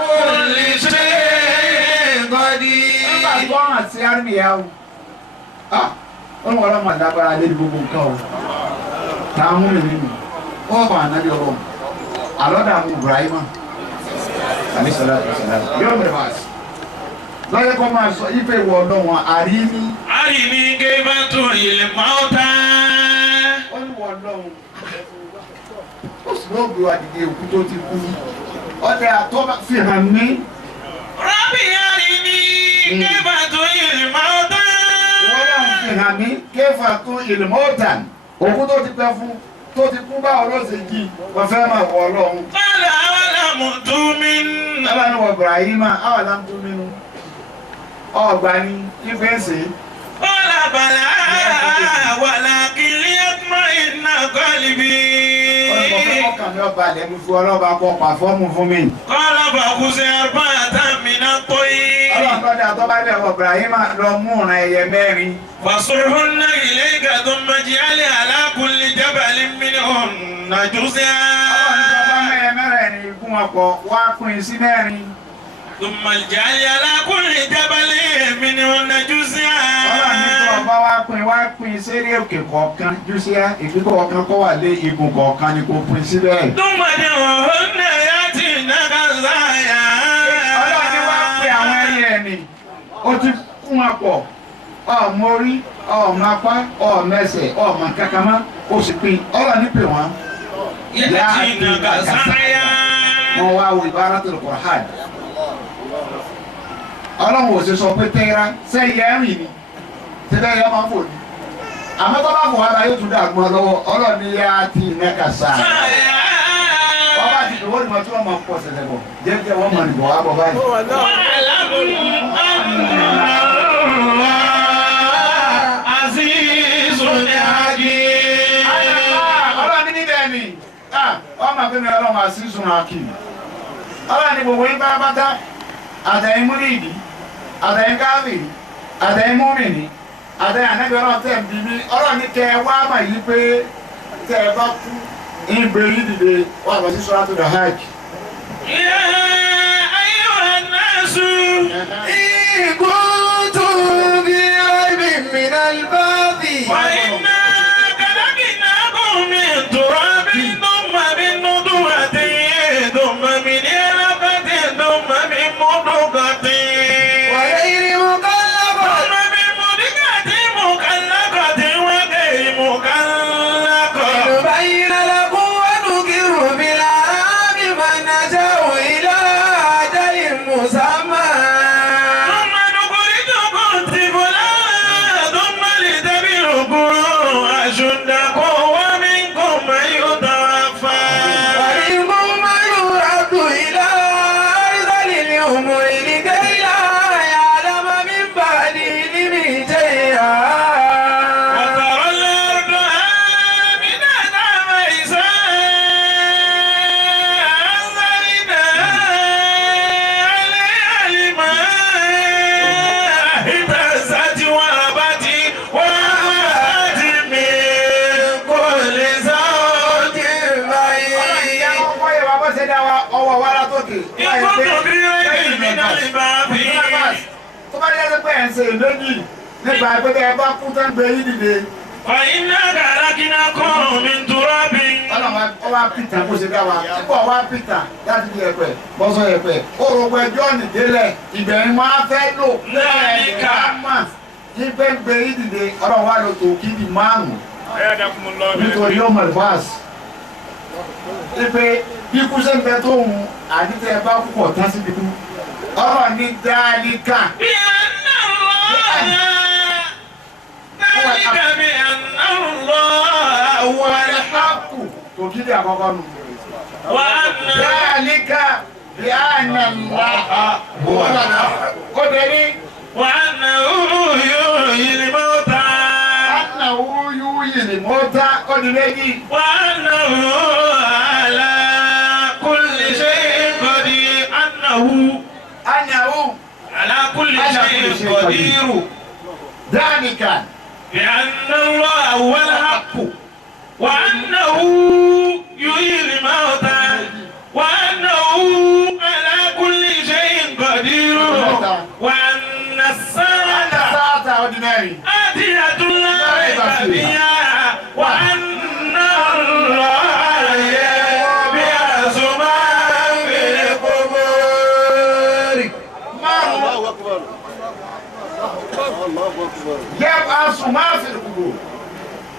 كل شيء Nígbà قدير. tó hàn sí àrùmíyá o. Wọ́n wọ́n lọ́mọ àdábára lé gbogbo nǹkan o. Táwọn múlẹ̀ nínú. Wọ́n bá ànábì ọlọ́run. Àlọ́dà mú Ibrahima. Àní sọ̀rọ̀ àti sọ̀rọ̀. Yóò bẹ̀rẹ̀ bá a sí. Lọ́yẹ́ kọ́ máa sọ ife ìwọ ọlọ́run àríní. أرني كيف تحيي الموتى. Ó ní wọ ọlọ́run. Ó sì ló gbé wa dìde òkú tó ti kú. Ọdẹ àtọ́ fi hàn mí. ربي أرني كيف تحيي الموتى. Wọ́n náà fi hàn mí kéfà tún ìlmọ́tàn. Òkú tó ti pẹ́ fún tó ti kú báwo ló ṣe jí. Wọ́n fẹ́ máa wọ ọlọ́run. قال أولم تؤمن. Ọlọ́run wọ Ibrahima, àwọn aláǹtó nínú. Ọgbà ni ife ń sè é. قال بلى ولكن ليطمئن قلبي. Ọkàn mi ọba lẹ́nu fún ọlọ́ba kọ́ pàfọ́ọ̀mù fún mi. قال فخذ أربعة من الطير Ọlọ́run tọ́jà tó bá bẹ̀ wọ Ibrahima lọ mú ọ̀ràn ẹyẹ mẹ́rin. فصرهن إليك ثم اجعل على كل جبل منهن جزءا. Ọlọ́run tó bá mẹ́yẹ mẹ́rin ní ikú wọn pọ̀ wá pín sí mẹ́rin. ثم اجعل على كل جبل منهن جزءا. Ọlọ́run tó bá wá pín sérí òkè kọ̀ọ̀kan jùsíà ìpínkọ̀ kọ̀ọ̀kan kọ́ wà lé igun kọ̀ọ̀kan ni kò pín síbẹ̀. ثم ادعوهن يأتينك سعيا. Ọlọ́run ní wá pé àwọn ẹyẹ ẹni ó ti kún wọn pọ̀ ọmọ orí ọmọ apá ọmọ ẹsẹ̀ ọmọ kankanmá ó sì pín Ọlọ́run ní pè wọ́n. يأتينك سعيا. Wọ́n wá wo Ibaratul Qur'an. Ọlọ́run ò sì sọ pé tẹ́ra sẹ́yẹ rìn ni tẹ́lẹ̀ yẹ máa ń fò ní. Àmọ́ tó bá fò wá bá yóò tún dàgbọ́n lọ́wọ́ Ọlọ́run ní yá ti nẹ́ka sáà. Wọ́n bá ti dùn wọ́n ní wọ́n tí wọ́n máa pọ̀ sẹ̀sẹ̀ bọ̀ jẹ́jẹ́ wọ́n mọ̀ nìbọ̀ wá bọ̀ báyìí. Ọlọ́run ní níbẹ̀ ni wọ́n máa fẹ́ mi Ọlọ́run àṣìṣùn àkì. Ọlọ́run ní gbogbo yín pátápátá àtẹ̀yìn múlíìdì àtẹ̀yìn káfíìrì àtẹ̀yìn múmìnì àtẹ̀yìn ànábì Ọlọ́run tẹ̀ ń bí mi Ọlọ́run ní kẹ́ ẹ wá mà yí pé tẹ́ ẹ bá kú ìgbè yìí dìde wà lọ sí sọ́ra tó dà hajj. يا أيها الناس إن كنتم بريب من البعث وإنا خلقناكم من تراب ثم من نطفة ثم من علقة ثم من مضغة وغير مكلفة ثم من مضغة مخلقة وغير مخلقة نبين لكم ونقر بالأرحام ما نشاء إلى أجل مسمى ثم نخرجكم طفلا ثم لتبلغوا أشدكم ومنكم من يتوفى ومنكم من يرد إلى أرذل الأمور لكي لا يعلم من بعد علم شيئا وترى الأرض آمنة فإذا أنزلنا عليها الماء اهتزت وربت وأنبتت من كل زوج بهيج. Ọwọ́ wa látòkè. إن كنتم بريب من البعث Tó bá yẹ pé ẹ̀ ń ṣe ìlójì nípa pé ẹ bá kú tán gbé yín dìde فإنا خلقناكم من تراب. Ọba Peter bó ṣe dá wa kíkọ́ wa Peter láti di ẹ̀pẹ̀ bọ́sọ̀ ẹ̀pẹ̀ orogbo ẹjọ́ nìdélẹ̀ ìbẹ̀rẹ̀ máa fẹ́ lò lẹ́ẹ̀ẹ́dẹ̀ká mà ní gbẹ́ngbẹ́ ìdìde ọ̀rọ̀ wa lò tó kíbi márùn-ún nítorí ọmọ ìfọ́àsì ipe ikú ṣe ń bẹ tó ń àdìtẹ̀ bá púpọ̀ tán sí ikú ọ̀rọ̀ ní dáríkà. ذلك بأن الله هو الحق. Tòkìdí àkọ́kọ́ nù. ذلك بأن الله هو الحق. Ó dẹ̀rí. وأنه يحيي الموتى. أنه يحيي الموتى. Ó di méjì. وأنه على كل شيء قدير. أنه على كل شيء قدير. ذلك بأن الله هو الحق وأنه يحيي الموتى وأنه على كل شيء قدير وأن الساعة آتية لا ريب فيها وأن الله يبعث من في القبور. الله أكبر. يبعث ما في القبور.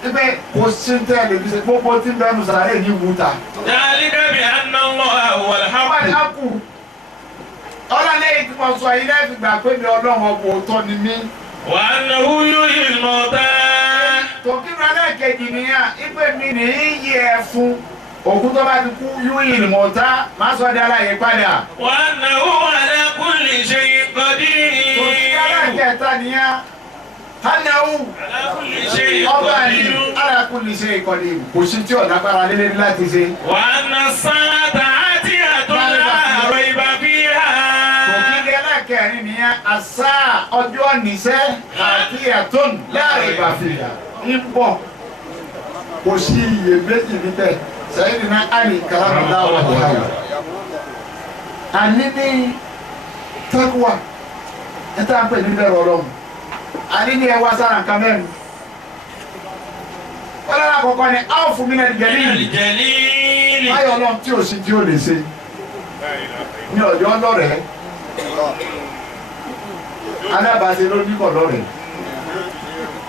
Ibe kò sí tẹ́ ẹ lè fi ṣe gbogbo tí ń bẹ́ẹ̀ nù sàárè ní wúta. ذلك بأن الله هو الحق. Ọlọ́lẹ́yìn tí mo sọ yìí lẹ́yìn gbà pé mi ọlọ́run ọkọ̀ òótọ́ ni mí. وأنه يحيي الموتى. Tòkìrọ̀ ẹlẹ́ẹ̀kejì nìyẹn ipe mi ní yí ẹ fún òkú tó bá ti kú yuhyi al-mauta máa sọ dára yẹn padà. وأنه على كل شيء قدير. Tòkìrọ̀ ẹlẹ́ẹ̀kẹta nìyẹn. Hanahu ọba ni ala kulli shay'in qadir kò sí tí ọ̀dà gbára lé láti ṣe. وأن الساعة آتية لا ريب فيها. Tòkìrọ̀ ẹlẹ́ẹ̀kẹrin nìyẹn àṣà ọjọ́ níṣẹ́ atiyatun la rayba fiha ń bọ̀ kò sí iyèméjì níbẹ̀ Sayyidina Ali karamallahu wajhahu. Àní ní taqwa ẹ tá à ń pè ní bẹ̀rù Ọlọ́run. Àní ní ẹwà sára nǹkan mẹ́rin. Ọlọ́run àkọ́kọ́ ni a ó fún mi náà jẹ̀líìlì. Báyọ̀ Ọlọ́run tí ò sí tí ó lè ṣe. Ní ọ̀dọ́ ọlọ́rẹ̀ẹ́. Alábàáṣe ló ní kọ̀ lọ́rẹ̀ẹ́.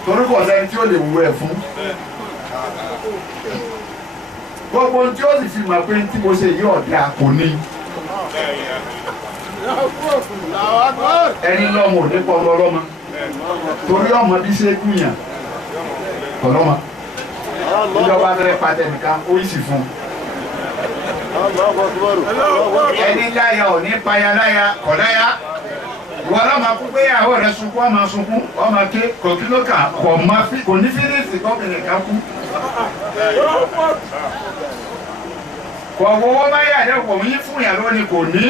Torí kò sẹ́ni tí ó lè wú ẹ̀ fún. Gbogbo tí ó sì fi mọ̀ pé tí mo ṣe yí ọ̀dà kò ní. Ẹni lọ́mọ ò ní pọ̀ lọ́lọ́mọ. Torí ọmọ bí ṣe kúnyàn ọlọ́mọ ìjọba bẹ̀rẹ̀ pàtẹ nìkan ó yìí sì fún ẹni láyà ò ní payà láyà kọ̀láyà ìwọ ọlọ́mọ kú pé ìyàwó rẹ̀ sunkún ọmọ sunkún ọmọ ké kòkí ló kà kò ní fínísì kọ́kìnrin kan kú kò wọ́wọ́ bá yà dẹ́ kò yí fún ìyàwó ni kò ní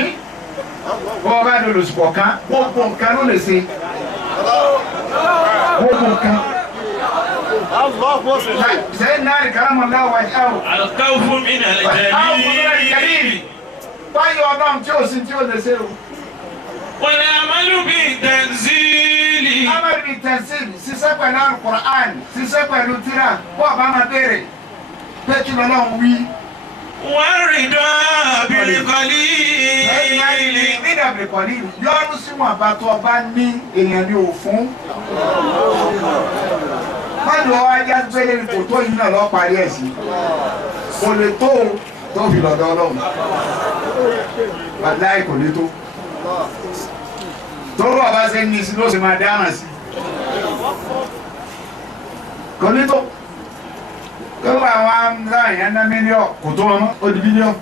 bọ́ bá dolo sùpọ̀ kan gbogbo nǹkan ló lè ṣe. Gbogbo nǹkan. Sẹ́yìn náà karamallahu wajhahu. Al-khawfu min al-jalil. Báyọ̀ ọlọ́run tí ó sì tí ó lè ṣe o. Wal-amalu bit-tanzili. Amalu bit-tanzili ṣiṣẹ́ pẹ̀lú Al-Qur'an ṣiṣẹ́ pẹ̀lú tírà bọ́ ọ̀bá máa béèrè pé kí lọ́lọ́run wí. War-rida bil-qalil. Rida bil-qalil yọ́nú síwọ̀n àbátọ́ ọba ní èèyàn ní òfún. Mọ́jọ́ ajá gbélé ní tòótọ́ yìí náà lọ́ọ́ parí ẹ̀ sí. Kò lè tó tó fi lọ́dọ̀ Ọlọ́run. Wàláì kò lè tó. Tó rọ̀ bá ṣe ní sí ló ṣe máa dáhùn sí. Kò lè tó. Lọ́wọ́ àwọn aráàyàn ná mílíọ̀n kò tó wọn mọ́, ó di bílíọ̀n.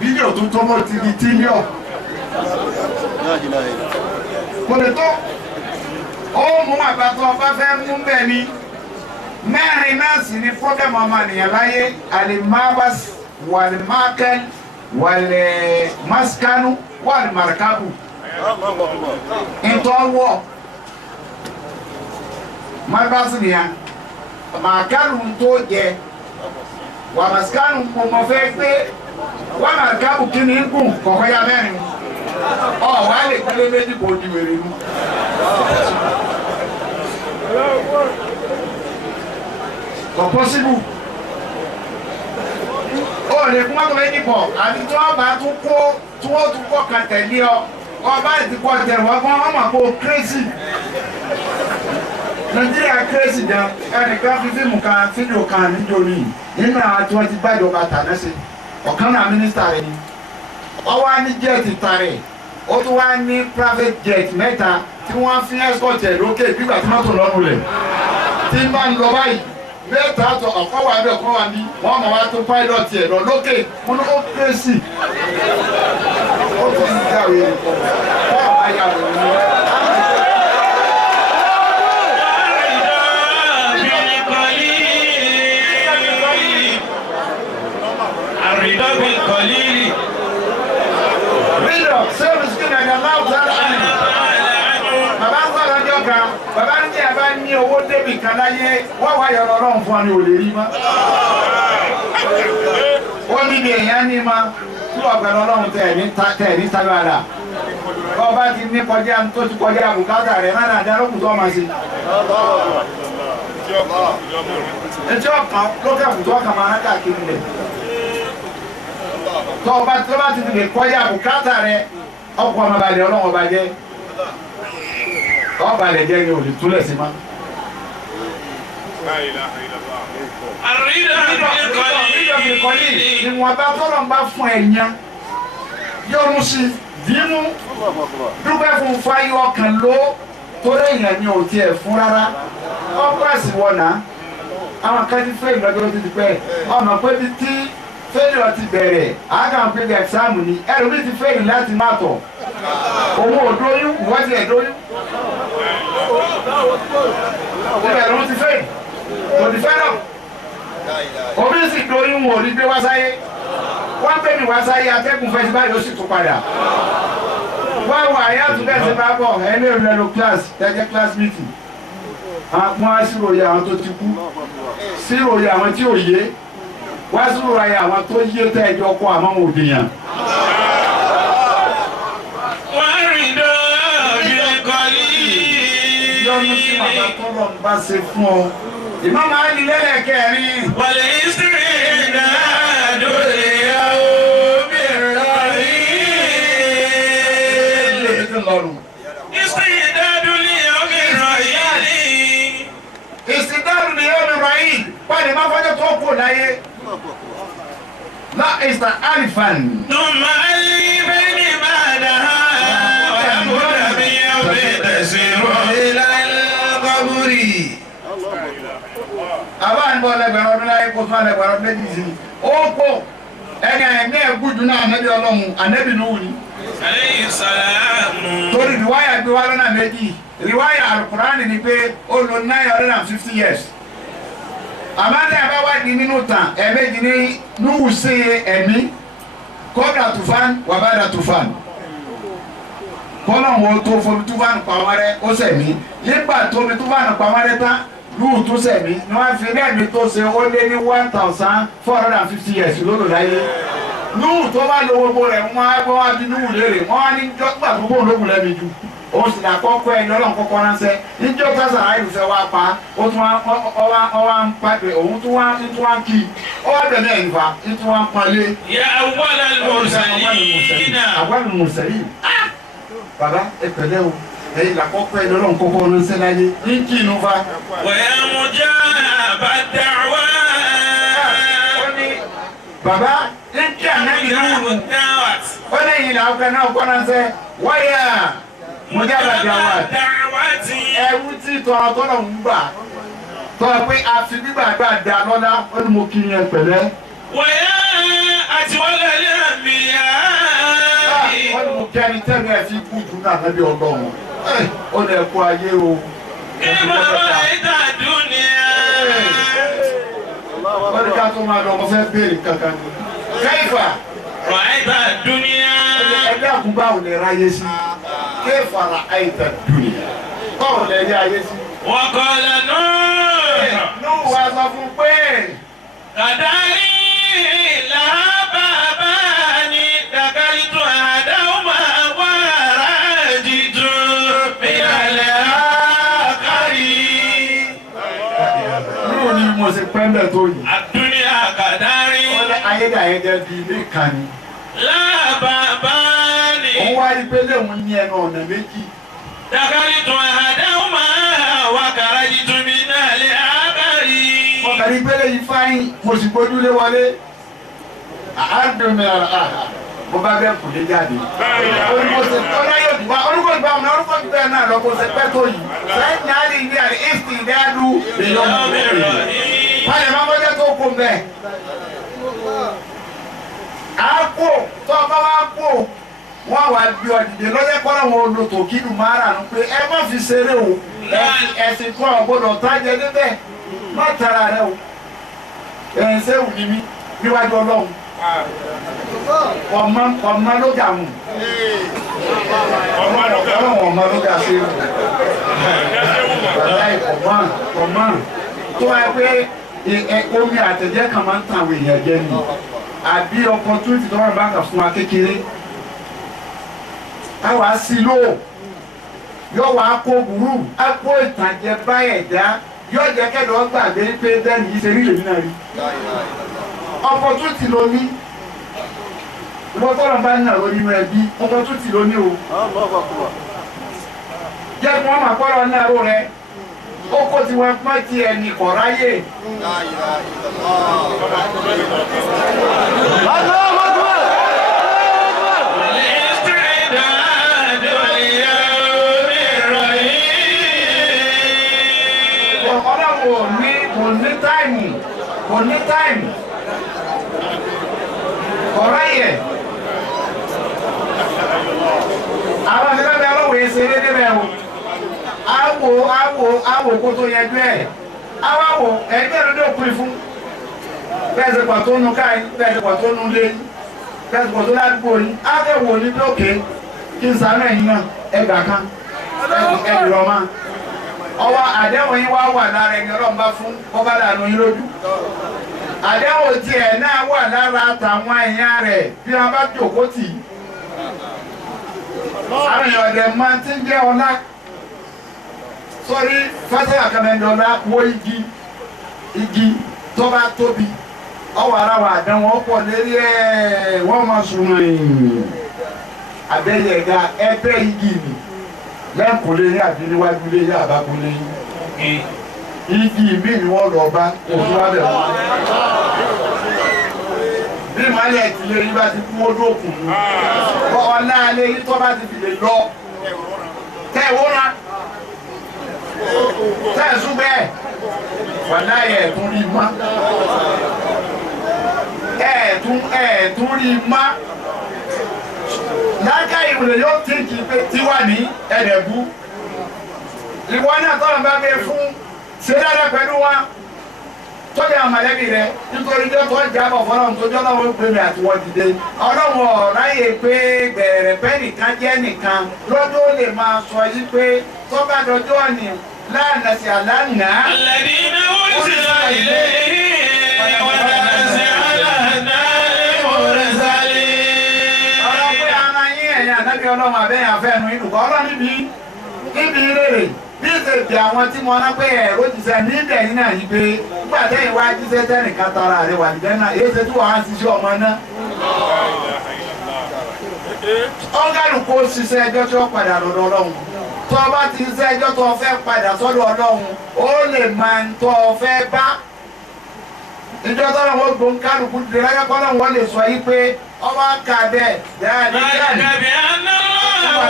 Bílíọ̀n tó tó mọ́ ti di tírílíọ̀n. Kò lè tó. Ó mú àbátọ́ ọba fẹ́ mú bẹ́ẹ̀ ni. Mẹ́rin náà sì ni fọ́gẹ́mù ọmọnìyàn láyé alimabas walimakel walimaskanu walimarkabu. Ìtọ́wọ́ mabas nìyà màkàlù tó jẹ wàmaskanu kò mọ̀ fẹ́ gbé wàmarkabu kí ni ń gùn kọ̀kọ́ ya mẹ́rin. Ọ̀ wá lè gbélé méjì kò di wèrè mu. kò possible. Ó lè kú mọ́tò méjì pọ̀ àti tí wọ́n bá tún kó tí wọ́n tún kọ́ kan tẹ̀lé ọ ọba ti kọ́ tẹ̀lé wọ́n fún ọmọ kó crazy. Nàìjíríà crazy gan ẹnìkan fi fídíò kan nítorí nínú àwọn tí wọ́n ti bá ìjọba tàná sí ọ̀kan náà mínísítà rẹ̀ ni ó wá ní jẹ́ẹ̀tì tarẹ̀ ó tún wá ní private jet mẹ́ta tí wọ́n fi escort ẹ̀ lókè gbígbà tí mọ́tò lọ́rùn rẹ̀ tí ń bá ń lọ báyìí mẹ́ta tó ọ̀kọ́ wà bẹ́ẹ̀ ọ̀kọ́ wà ní wọ́n mọ̀ wá tó pilot ẹ̀ lọ lókè wọn ló crazy ó tún ń jáwé ẹ̀kọ́ wọ́n á yà wọ̀ ní bàbá ń jẹ́ àbá ní owó débì kan láyé wọ́n wá yọ̀rọ̀ ọlọ́run fún ọ ní òlè rí mọ́. Ó ní bí èèyàn ní ma tí ọ̀gbẹ̀rẹ̀ ọlọ́run tẹ̀ ní tágbára. Ọba ti ní kọjá tó ti kọjá àbùkátà rẹ̀ náà dáadáa lókùn tó ọmọ sí. Etí ọ̀kan lókè àbùtọ́ ọkàn máa ń káàkiri rẹ̀. Tó bá ti lè kọjá àbùkátà rẹ̀ ọkọ̀ ọmọ balẹ̀ ọlọ́run ọba jẹ́. Ọba lè jẹ́ ní òlì túlẹ̀ sí máa. Ìwọ̀n bá tọ́lọ̀ ń bá fún ẹ̀yàn yọrù sí dínú dúpẹ́ fún fáyọ ọkàn ló tó lẹ́yìn ní òtí ẹ̀ fún rárá ọkọ̀ ẹ̀sìn wọ̀nà àwọn kan ti fẹ́ ìlọ́jọ́ ti pẹ́ ọmọ pé bí tí fẹ́lẹ̀ ti bẹ̀rẹ̀ àákàn pé bí ẹ̀sáàmù ni ẹ̀rù bí ti fẹ́lẹ̀ láti má tọ̀ òun ò dóyún ìwọ́n ti ẹ̀ dóyún ìbẹ̀rù ti fẹ́lẹ̀ kò ti fẹ́ náà omi sì dóyún wọn ò ní gbé wá sáyé wọ́n gbé mi wá sáyé atẹ́gùn fẹ́ sí báyìí ó sì tún padà wọ́n wà ayé àtúntẹ̀ sí bá bọ̀ ẹni ò lẹ́nu class tẹ́jẹ́ class meeting wọ́n á síròyìn àwọn tó ti kú síròyìn àwọn tí ò yé wá sírò ayé àwọn tó yé tẹ́ ẹjọ́ kọ́ àmọ́ òdìyàn. wọ́n rìn dọ́ọ̀bì kọ́lí. yọ́nú sí bàbá tọ́lọ̀ ń bá ṣe fún ọ. ìmọ̀ máa ń ilé ẹ̀kẹ́rin. wàlẹ̀ ìsírí ìdádó lè yá o bí rárí. ìsírí ìdádó lè yá o bí rárí. ìsìndádù ni yóò mi ráyè pàdé má fọ́jọ́ tó kù láyé. لا إذا ألفا ثم ألفين بعدها ويمر بيوم تسير إلى القبر. àbá ń bọ̀ lẹ́gbẹ̀rún ọdún láyé kó tún àlẹ́gbẹ̀rún méjì sí i ó pọ̀ ẹni ẹ̀mí ẹ̀gúdù náà ànábì ọlọ́run ànábì Nuhu ni. alayhi salam. torí rìwáyà gbé wá lọ́nà méjì rìwáyà alukurani ni pé ó lò 950 years. àmàlẹ́ àbáwádìí nínú tàn ẹ̀ẹ́mẹ́jì ní Nuhu ṣe ẹ̀mí kọ́dà tufan wàbàdà tufan kọ́nà wọn tó fomi tufan pàmọ́rẹ́ ó sẹ̀mí nígbà tómi tufan pàmọ́rẹ́ tán Nuhu tó sẹ̀mí ni wọ́n fi ní ẹ̀mí tó ṣe ó lé ní 1450 years lónìí láyé Nuhu tó bá lo gbogbo rẹ̀ wọ́n á gbọ́ wá bí Nuhu léèrè wọ́n á ní jọ́gbà tó bóun lókun lẹ́mi jù ó sì dà kọ́kọ́ ẹni ọlọ́run kọ́kọ́ ránṣẹ́ níjọ́ tásán àìlùfẹ́ wa pa ó tún wá ń pàdé òun tún wá kí ó wá bẹ̀rẹ̀ ẹ̀ nípa tún wá ń palẹ̀. ya awwalal mursalina. awwalal mursalina. bàbá ẹ pẹ̀lẹ́ o ẹ̀yin làkọ́kọ́ ẹni ọlọ́run kọ́kọ́ ránṣẹ́ láyé ní kí inú fa. wa ya mujaba da'wa. ó ní bàbá ní kí ànábì Nuhu ó ní ẹ̀yin làkọ́kọ́ náà kọ́ ránṣẹ́ wáyà. Mujaba da'wati. Ẹ̀wù tí tọrọ tọrọ ń gbà tọrọ pé àfi gbígbàgbà dá lọ́lá ó ní mo kí yẹn pẹ̀lẹ́. wọ́yá àti wọ́n lè lé àmì yá. wọ́n ní mo kí ẹni tẹ́lẹ̀ ẹ̀ fi kú dùn náà lẹ́bi ọlọ́run ó lè kó ayé o. kí bàbá ìta dúnìá. wọ́n ní ká tó máa lọ mo fẹ́ béèrè kankan ni. kẹ́yìfà. ra'ayta dúnìá. ẹgbẹ́ àkúgbà ò lè ráyé sí. كيف رأيت الدنيا؟ قول يا يسي وقال نوح وصفوه قدري لها باباني دخلت أحدهما ورجت من الآخر. نوح ni mo ṣe pẹ́ńbẹ̀ tó yìí. الدنيا كدار ó lé ayédáyédé bíi ilé kan ni. لا بابان òun wá rí pé léwu ní ẹnu ọ̀nà méjì. دخلت أحدهما وخرجت من الآخر. mo kàrí pé léyìí fáyín mo sì gbójú lé wọlé. àádọ́mi àhà mo bá bẹ́ẹ̀ kù lé jáde. orúkọ ìgbà ọ̀nà orúkọ ìgbà náà lọ kó ṣe pẹ́ tó yìí. sẹ́yìn á rí ilé àrí ìsìn ìdádú ìyọ̀nà òkèèrè. báyìí máa bọ́jọ́ tó kó mbẹ́. àpò tó ọba wa kó wọ́n wá bí ọ̀dìdè lọ́jọ́ kọ́ra wọn olùtò kílù márùn-ún pé ẹ má fi ṣeré o ẹ̀sìn kọ́ ọ̀gbọ́dọ̀ tájẹ níbẹ̀ má tara rẹ o ẹ̀yìn sẹ́wù ni mí níwájú ọlọ́run ọmọ ló gà mù ọlọ́run ọmọ ló gà sí ọmọ tó wáyé pé omi àtẹ̀jẹ́ kan máa ń tàn àwọn èèyàn jẹ ni àbí opportunity tó wà bá kà fún wa kékeré a wá sí lò yóò wá kó burú a kó ìtànjẹ bá ẹ̀dá yóò jẹ́ kẹ́dọ̀ gbàgbé pé bẹ́ẹ̀ni yìí ṣe rí lèmi náà rí opportunity ló ní ìwọ́n tọ́lọ̀ bá ń nà lórí inú ẹbí opportunity ló ní o jẹ́ kí wọ́n máa kọ́lọ̀ náà ró rẹ ó kó tí wọ́n pọ́n ti ẹnì kọ̀ ráyè. Kò ní táìmù kọ̀ọ̀rọ̀ yẹ àwọn akẹ́kọ̀ọ́ ọlọ́wọ̀ yẹn ṣe dédé bẹ́ẹ̀ o àwò kó tó yẹjú ẹ̀ àwò ẹgbẹ́ ló dé òpin fún bẹ́ẹ̀ ṣe pọ̀ tó nu káyí bẹ́ẹ̀ ṣe pọ̀ tó nu lé bẹ́ẹ̀ ṣe pọ̀ tó ládùúgbò yìí ákẹ́wò ní bí òkè kí n sàánú ẹ̀yìn náà ẹgbà kan ẹ̀dùrọ̀ máa ọwọ́ àdéhùn yín wá wà lára ẹni ọlọ́run bá fún bọ́bá dànù yín lójú àdéhùn tiẹ̀ náà wà lára àtàwọn èèyàn rẹ̀ bí wọ́n bá jòkó tì í àwọn èèyàn ọ̀dẹ̀ máa ti ń jẹ́ ọlá sórí fásitì àkàmẹ́ndọ́lá wo igi tó bá tóbi ọwọ́ ara wà àdéhùn ọ̀pọ̀ lérí ẹ̀ wọ́n máa sùn àbẹ́yẹ̀ ẹ̀dá ẹgbẹ́ igi ni lẹ́kùnlé ní àbí níwájú lé ní àbákúnlé igi ìmí ni wọ́n lọ bá òfin wá bẹ̀ wọ́n. bí ìmọ̀lẹ̀ ìtìlẹ̀ yìí bá ti kú ojú òkun kọ́ ọ̀nà alẹ́ yìí tó bá ti fi lè lọ tẹ́ ìwọ́ra tẹ́ ẹ̀sùn bẹ́ẹ̀ wọ́n náà yẹ ẹ̀tún rí má ẹ̀ẹ̀tún rí má láká ìwòlè yóò tíǹkì pé tiwa ní ẹ̀dẹ̀bú ìwọ náà tọ́lọ̀ bá bẹ fún ṣe dáadáa pẹ̀lú wa tọ́jà àmàlẹ́bí rẹ nítorí jọ́ tó jábọ̀ fọlọ́run tó jọ́ lọ́wọ́ pé mi àti wọ́n dìde ọlọ́run ọ̀ráyè pé bẹ̀rẹ̀ pẹ́ nìkan jẹ́ nìkan lọ́jọ́ lè máa sọ yí pé tọ́ba dọjọ́ ni láàánà sí àlànà. àlàdí iná ó sì lọ ilé ìwọ̀n sí àlànà ìwọ̀n sálẹ̀. Ànábì ọlọ́run abẹ́yàn afẹ́nu ìdùkọ́ ọlọ́run níbi rèrè bí ìsèpè àwọn tí mo rán pé ẹ̀rọ jíṣẹ́ níbẹ̀ yìí náà yí pé nígbà tẹ́yìn wá jíṣẹ́ tẹ́nìkan tara rẹ̀ wà níbẹ̀ náà èyí ṣe tí wọ́n á ṣiṣẹ́ ọmọ náà. ọ̀gálùkù ṣiṣẹ́ ẹjọ́ tí ó padà lọ́dọ̀ ọlọ́run tó o bá ti ṣiṣẹ́ ẹjọ́ tó o fẹ́ padà sọ́dọ̀ ọlọ́run ó lè máa ń tó o fẹ́ bá ìjọ tọ́lọ̀ wọ́n gbọ́n kálukú dìde láyé kọ́lọ̀ wọ́n lè sọ yí pé ọmọ ká bẹ́ẹ̀ dáadé dáadé. Àgbàbí àná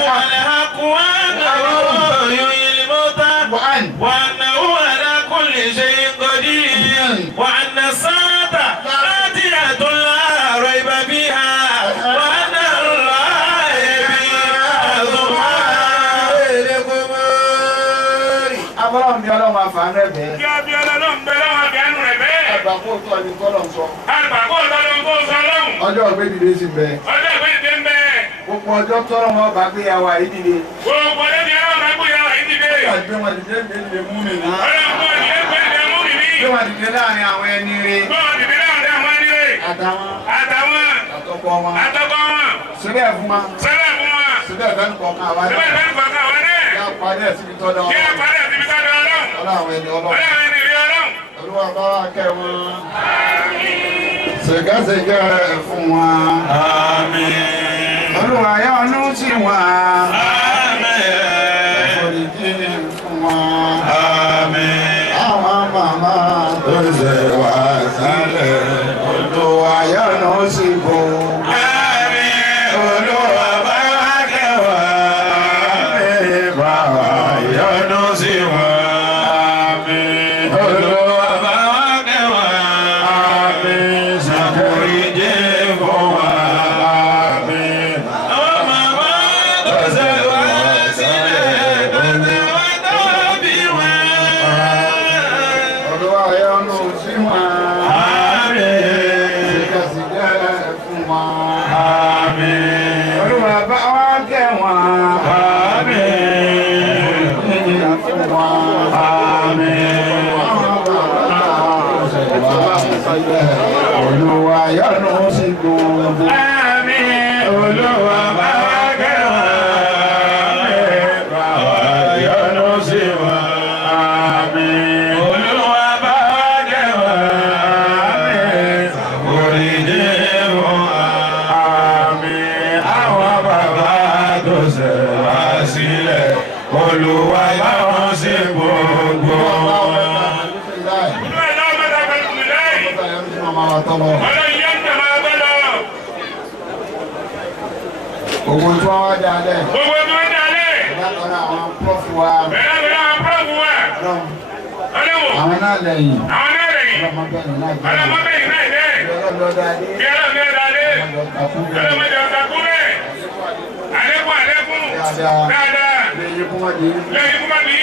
wà ní àkúwá náà yóò yí lè mọ́ta. Wà ná wà lákùnlé ṣe gọ́dí. Wà ná sáátà láti àtúnlá àrọ̀ ìbá bí ha. Wà ná lọ ẹbí àtúnwá. Abọ́lá mi ọlọ́run àfààní ẹ̀bẹ̀. Kí ọbí ọlọ́run bẹ lọ́wọ́ bẹ́ẹ̀nu rẹ̀ bẹ́ẹ̀. Àgbàkó tó ẹni tọ́lọ̀ sọ. Àgbàkó ọlọ́run tó sọ lọ́hùn. Ọjọ́ ìgbédìde sì bẹ. Ọjọ́ ìgbédìde ń bẹ. Gbogbo ọjọ́ tọ́lọ̀ wọn bá gbé yàwá yìí dìde. Gbogbo ọjọ́ tí ọlọ́run bá gbé yàwá yìí dìde. Àgbẹ̀ wọn dìde gbédìde mú mi ní. Ọlọ́run kò ní gbédìde mú mi ní. Gbé wọn dìde láàrin àwọn ẹni rẹ̀. Gbé wọn dìde láàrin àwọn ẹni rẹ̀. Àtàwọn. Àtọkọ wọn. Síbẹ̀ fún wa. Síbẹ̀ fẹ́ nǹkan àwa náà. Yá parí ẹ̀ síbi tọ́lọ́. Ọlọ́run ẹni rí ọlọ́run. Olúwa bá wa kẹ́ wọn. Ṣègẹ́ṣègẹ́ fún wọn. Àmín. Olúwa yọ́nú sí wọn. Àmín. Àforíjì fún wọn. Àmín. Àwọn màmá tó ṣe wá sílẹ̀. Olúwa yọ́nú sí wọn. Àmín. Olúwa bá wa kẹ́ wọn. Àmín. Bá wa Yọ́nú sí wọn. Àmín. Olúwa bá wa kẹ́ wọn. Àmín. Ṣàforíjì fún wọn. Àmín. Àwọn màmá tó ṣe wá sílẹ̀, tó ṣe wá tó bí wọn. Olúwa yọ́nú sí wọn. Àmín. Ṣègẹ́ṣègẹ́ fún wọn. Àmín. Olúwa bá wa kẹ́ wọn. Àmín. Fún wọn. Olúwa yọ́nú sí gbogbo. Àmín. Olúwa bá wa kẹ́ wọn. Bá wa yọ́nú sí wọn. Àmín. Olúwa bá wa kẹ́ wọn. Ṣàforíjì fún wọn. Àmín. Àwọn bàbá tó ṣẹ̀ wá sílẹ̀, Olúwa bá wọn sí gbogbo wọn. Gbogbo tí wọ́n wá dalẹ̀. Látọ̀rọ̀ àwọn prọ́fù wa. Àwọn náà lẹ́yìn. Ọlọ́mọ bẹ́ẹ̀ náà jẹ́. Ọlọ́dọ̀ adé. Dáadáa. Lẹ́yìn kúmọ̀ dé. Lẹ́yìn kúmọ̀ dé.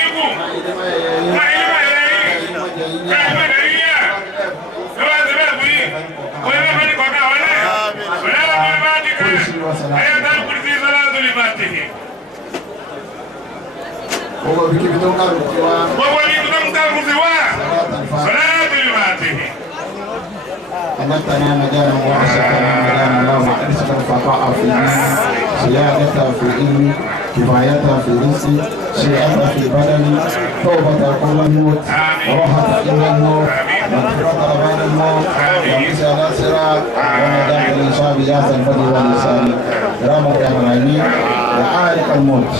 Gbogbo bí kíbi tó ń kárò sí wa. أنتنا مجانا وعشقنا مجانا اللهم أرسل الفقاء في الدين سيادة في العلم كفاية في الرزق شيئة في البدن توبة قبل الموت وراحة عند الموت مغفرة بعد الموت ومسألة صراط ونجاح الإنسان بذات الفضل واللسان برحمتك يا الراحمين يا عارف الموت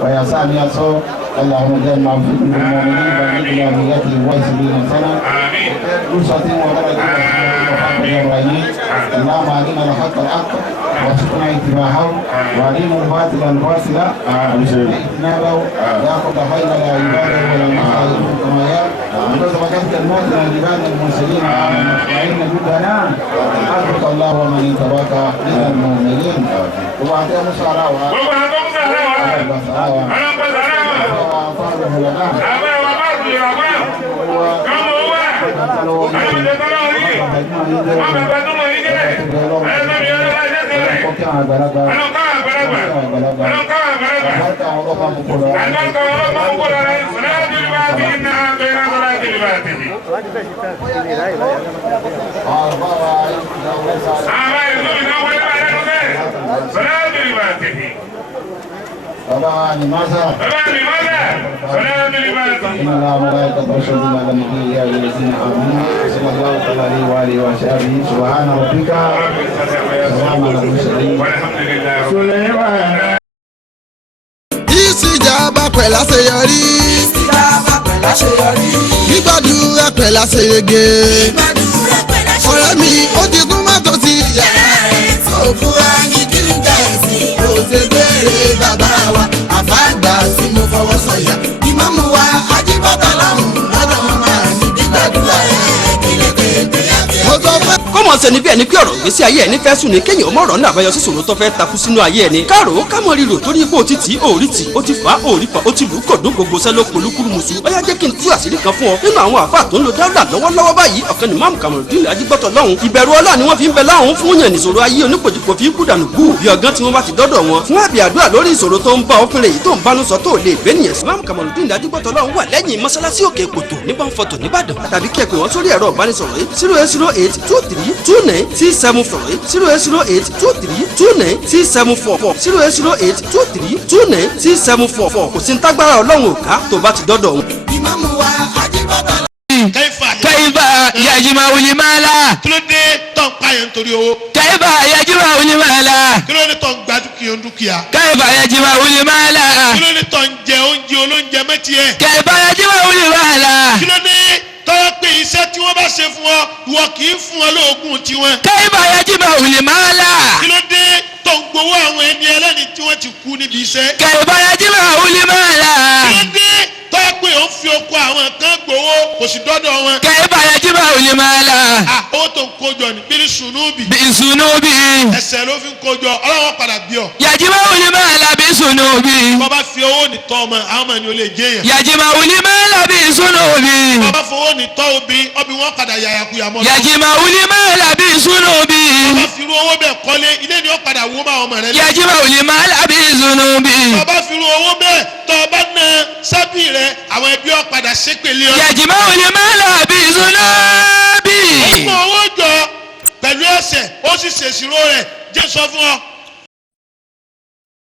ويا سامي الصوت اللهم جمع في كل المؤمنين بلغنا بيده ويسبينا سنة أسرة ولد اللهم علمنا الحق الحق وارزقنا اتباعه وعلمنا الباطل الباطل وارزقنا اجتنابه ياخذ خير العباد ولا يخالفون كما يرى وقد وجدت الموت من عباد المرسلين وان جدنا حسبك الله ومن اتبعك من المؤمنين وبعدين مصارعه Baba ni masa. Inna Allah malaikatahu yusalluna ala nabi ya ayyuhallazina amanu sallallahu alaihi wa alihi wa sahbihi subhana rabbika salamun ala mursalin walhamdulillah. Sulaiman. Ìsìjàmbá pẹ̀lú àṣeyọrí. Ìsìjàmbá pẹ̀lú àṣeyọrí. Gbígbàdúrà pẹ̀lú àṣeyege. Gbígbàdúrà pẹ̀lú àṣeyọrí. Ọ̀rẹ́ mi ó ti kún mọ́tò sí yàrá rẹ̀. Òfurá ní kí n jẹ́ ẹ̀sìn. Kò ṣe béèrè bàbá wa. Àfáàgbà tí mo fọwọ́ sọ̀yà. Ìmáàmù wa Ajíbọ́tà láwùn lọ́dọ̀ wọn máa ní gbígbàdúrà rẹ̀ kílẹ̀ tètè yàtọ̀. Mo sọ fẹ́. kọ́mọ̀ sẹ́ni bí ẹni pé ọ̀rọ̀ gbèsè ayé ẹni fẹ́ sùn ní kéèyàn ọmọ ọ̀rọ̀ náà àbáyọ sí ṣòro tó fẹ́ takú sínú ayé ẹni. káàrò kámọ̀ ríro torí ipò títí òòrì tì ó ti fà á òòrì fà ó ti lù ú kò dún gbogbo sẹ́ló polúkúrú musu. ó yá jẹ́ kí n tú àṣírí kan fún ọ nínú àwọn àfáà tó ń lo dáúdà lọ́wọ́lọ́wọ́ báyìí ọ̀kan ní máàmù Kamarudin Ajígbọ́tọ̀ lọ́hùn. ìbẹ̀rù Ọlọ́run ni wọ́n fi ń bẹ láhùn fún yàn níṣòro ayé onípòjìpò fi kú dànù gbù bí ọ̀gán tí wọ́n bá ti dọ́dọ̀ wọn. fún àbí àdúrà lórí ìṣòro tó ń bá ọkùnrin èyí tó ń bánú sọ tó lè gbé nìyẹn sí. máàmù Kamarudin Ajígbọ́tọ̀ lọ́hùn wà lẹ́yìn mọ́sálásí òkè kòtò ní Bọ́ǹfọ̀tò nìbàdàn tàbí kẹ́ pè wọ́n sórí ẹ̀rọ ìbánisọ̀rọ̀ yìí 08082329674 08082329674 kò sí ní tágbára Ọlọ́run ò ká tó bá ti dọ́dọ̀ wọn. Ìmáàmù wa Ajíbọ́tà. Kẹ́yìfà yajma'u al-mala. kí ló dé tó ń pààyàn nítorí owó. kayfa yajma'u al-mala. kí ló dé tó ń gba dúkìá. kayfa yajma'u al-mala. kí ló dé tó ń jẹ oúnjẹ olóúnjẹ mẹ́tì ẹ̀. kayfa yajma'u al-mala. kí ló dé tọ́lá pé iṣẹ́ tí wọ́n bá ṣe fún ọ ìwọ kì í fún ọ lóògùn tiwọn. kayfa yajma'u al-mala. kí ló dé tó ń gbowó àwọn ẹni ẹlẹ́ni tí wọ́n ti kú níbi iṣẹ́. kayfa yajma'u al-mala. kí ló dé tọ́lá pé ó ń fi oko àwọn kan gbowó kò sì dọ́dọ̀ wọn. kayfa yajma'u al-mala. owó tó ń kójọ ní bí sunubi. bí sunubi. ẹsẹ̀ ló fi ń kójọ ọlọ́wọ́ padà bí ọ. yajma'u al-mala bí sunubi. bọ́bá fi owó ní tọ́ ọmọ àwọn ọmọ ni ó lè jẹ́ yẹn. yajma'u al-mala bí sunubi. bọ́bá fowó ní tọ́ obì wọn padà yàyàkuyà mọ́. yajma'u al-mala bí sunubi. bọ́bá fi irú owó bẹ́ẹ̀ kọ́lé ilé ni ó padà wó máa ọmọ rẹ. yajma'u al-mala bí sunubi. bọ́bá fi irú owó bẹ́ẹ̀ tọ́ ọba náà sábì rẹ àwọn ẹbí ọ padà ṣépele ọ. yajma'u al-mala bí sunubi. ó mọ owó jọ pẹ̀lú ẹsẹ̀ ó sì ṣèṣirò rẹ̀ jẹ́ sọ fún ọ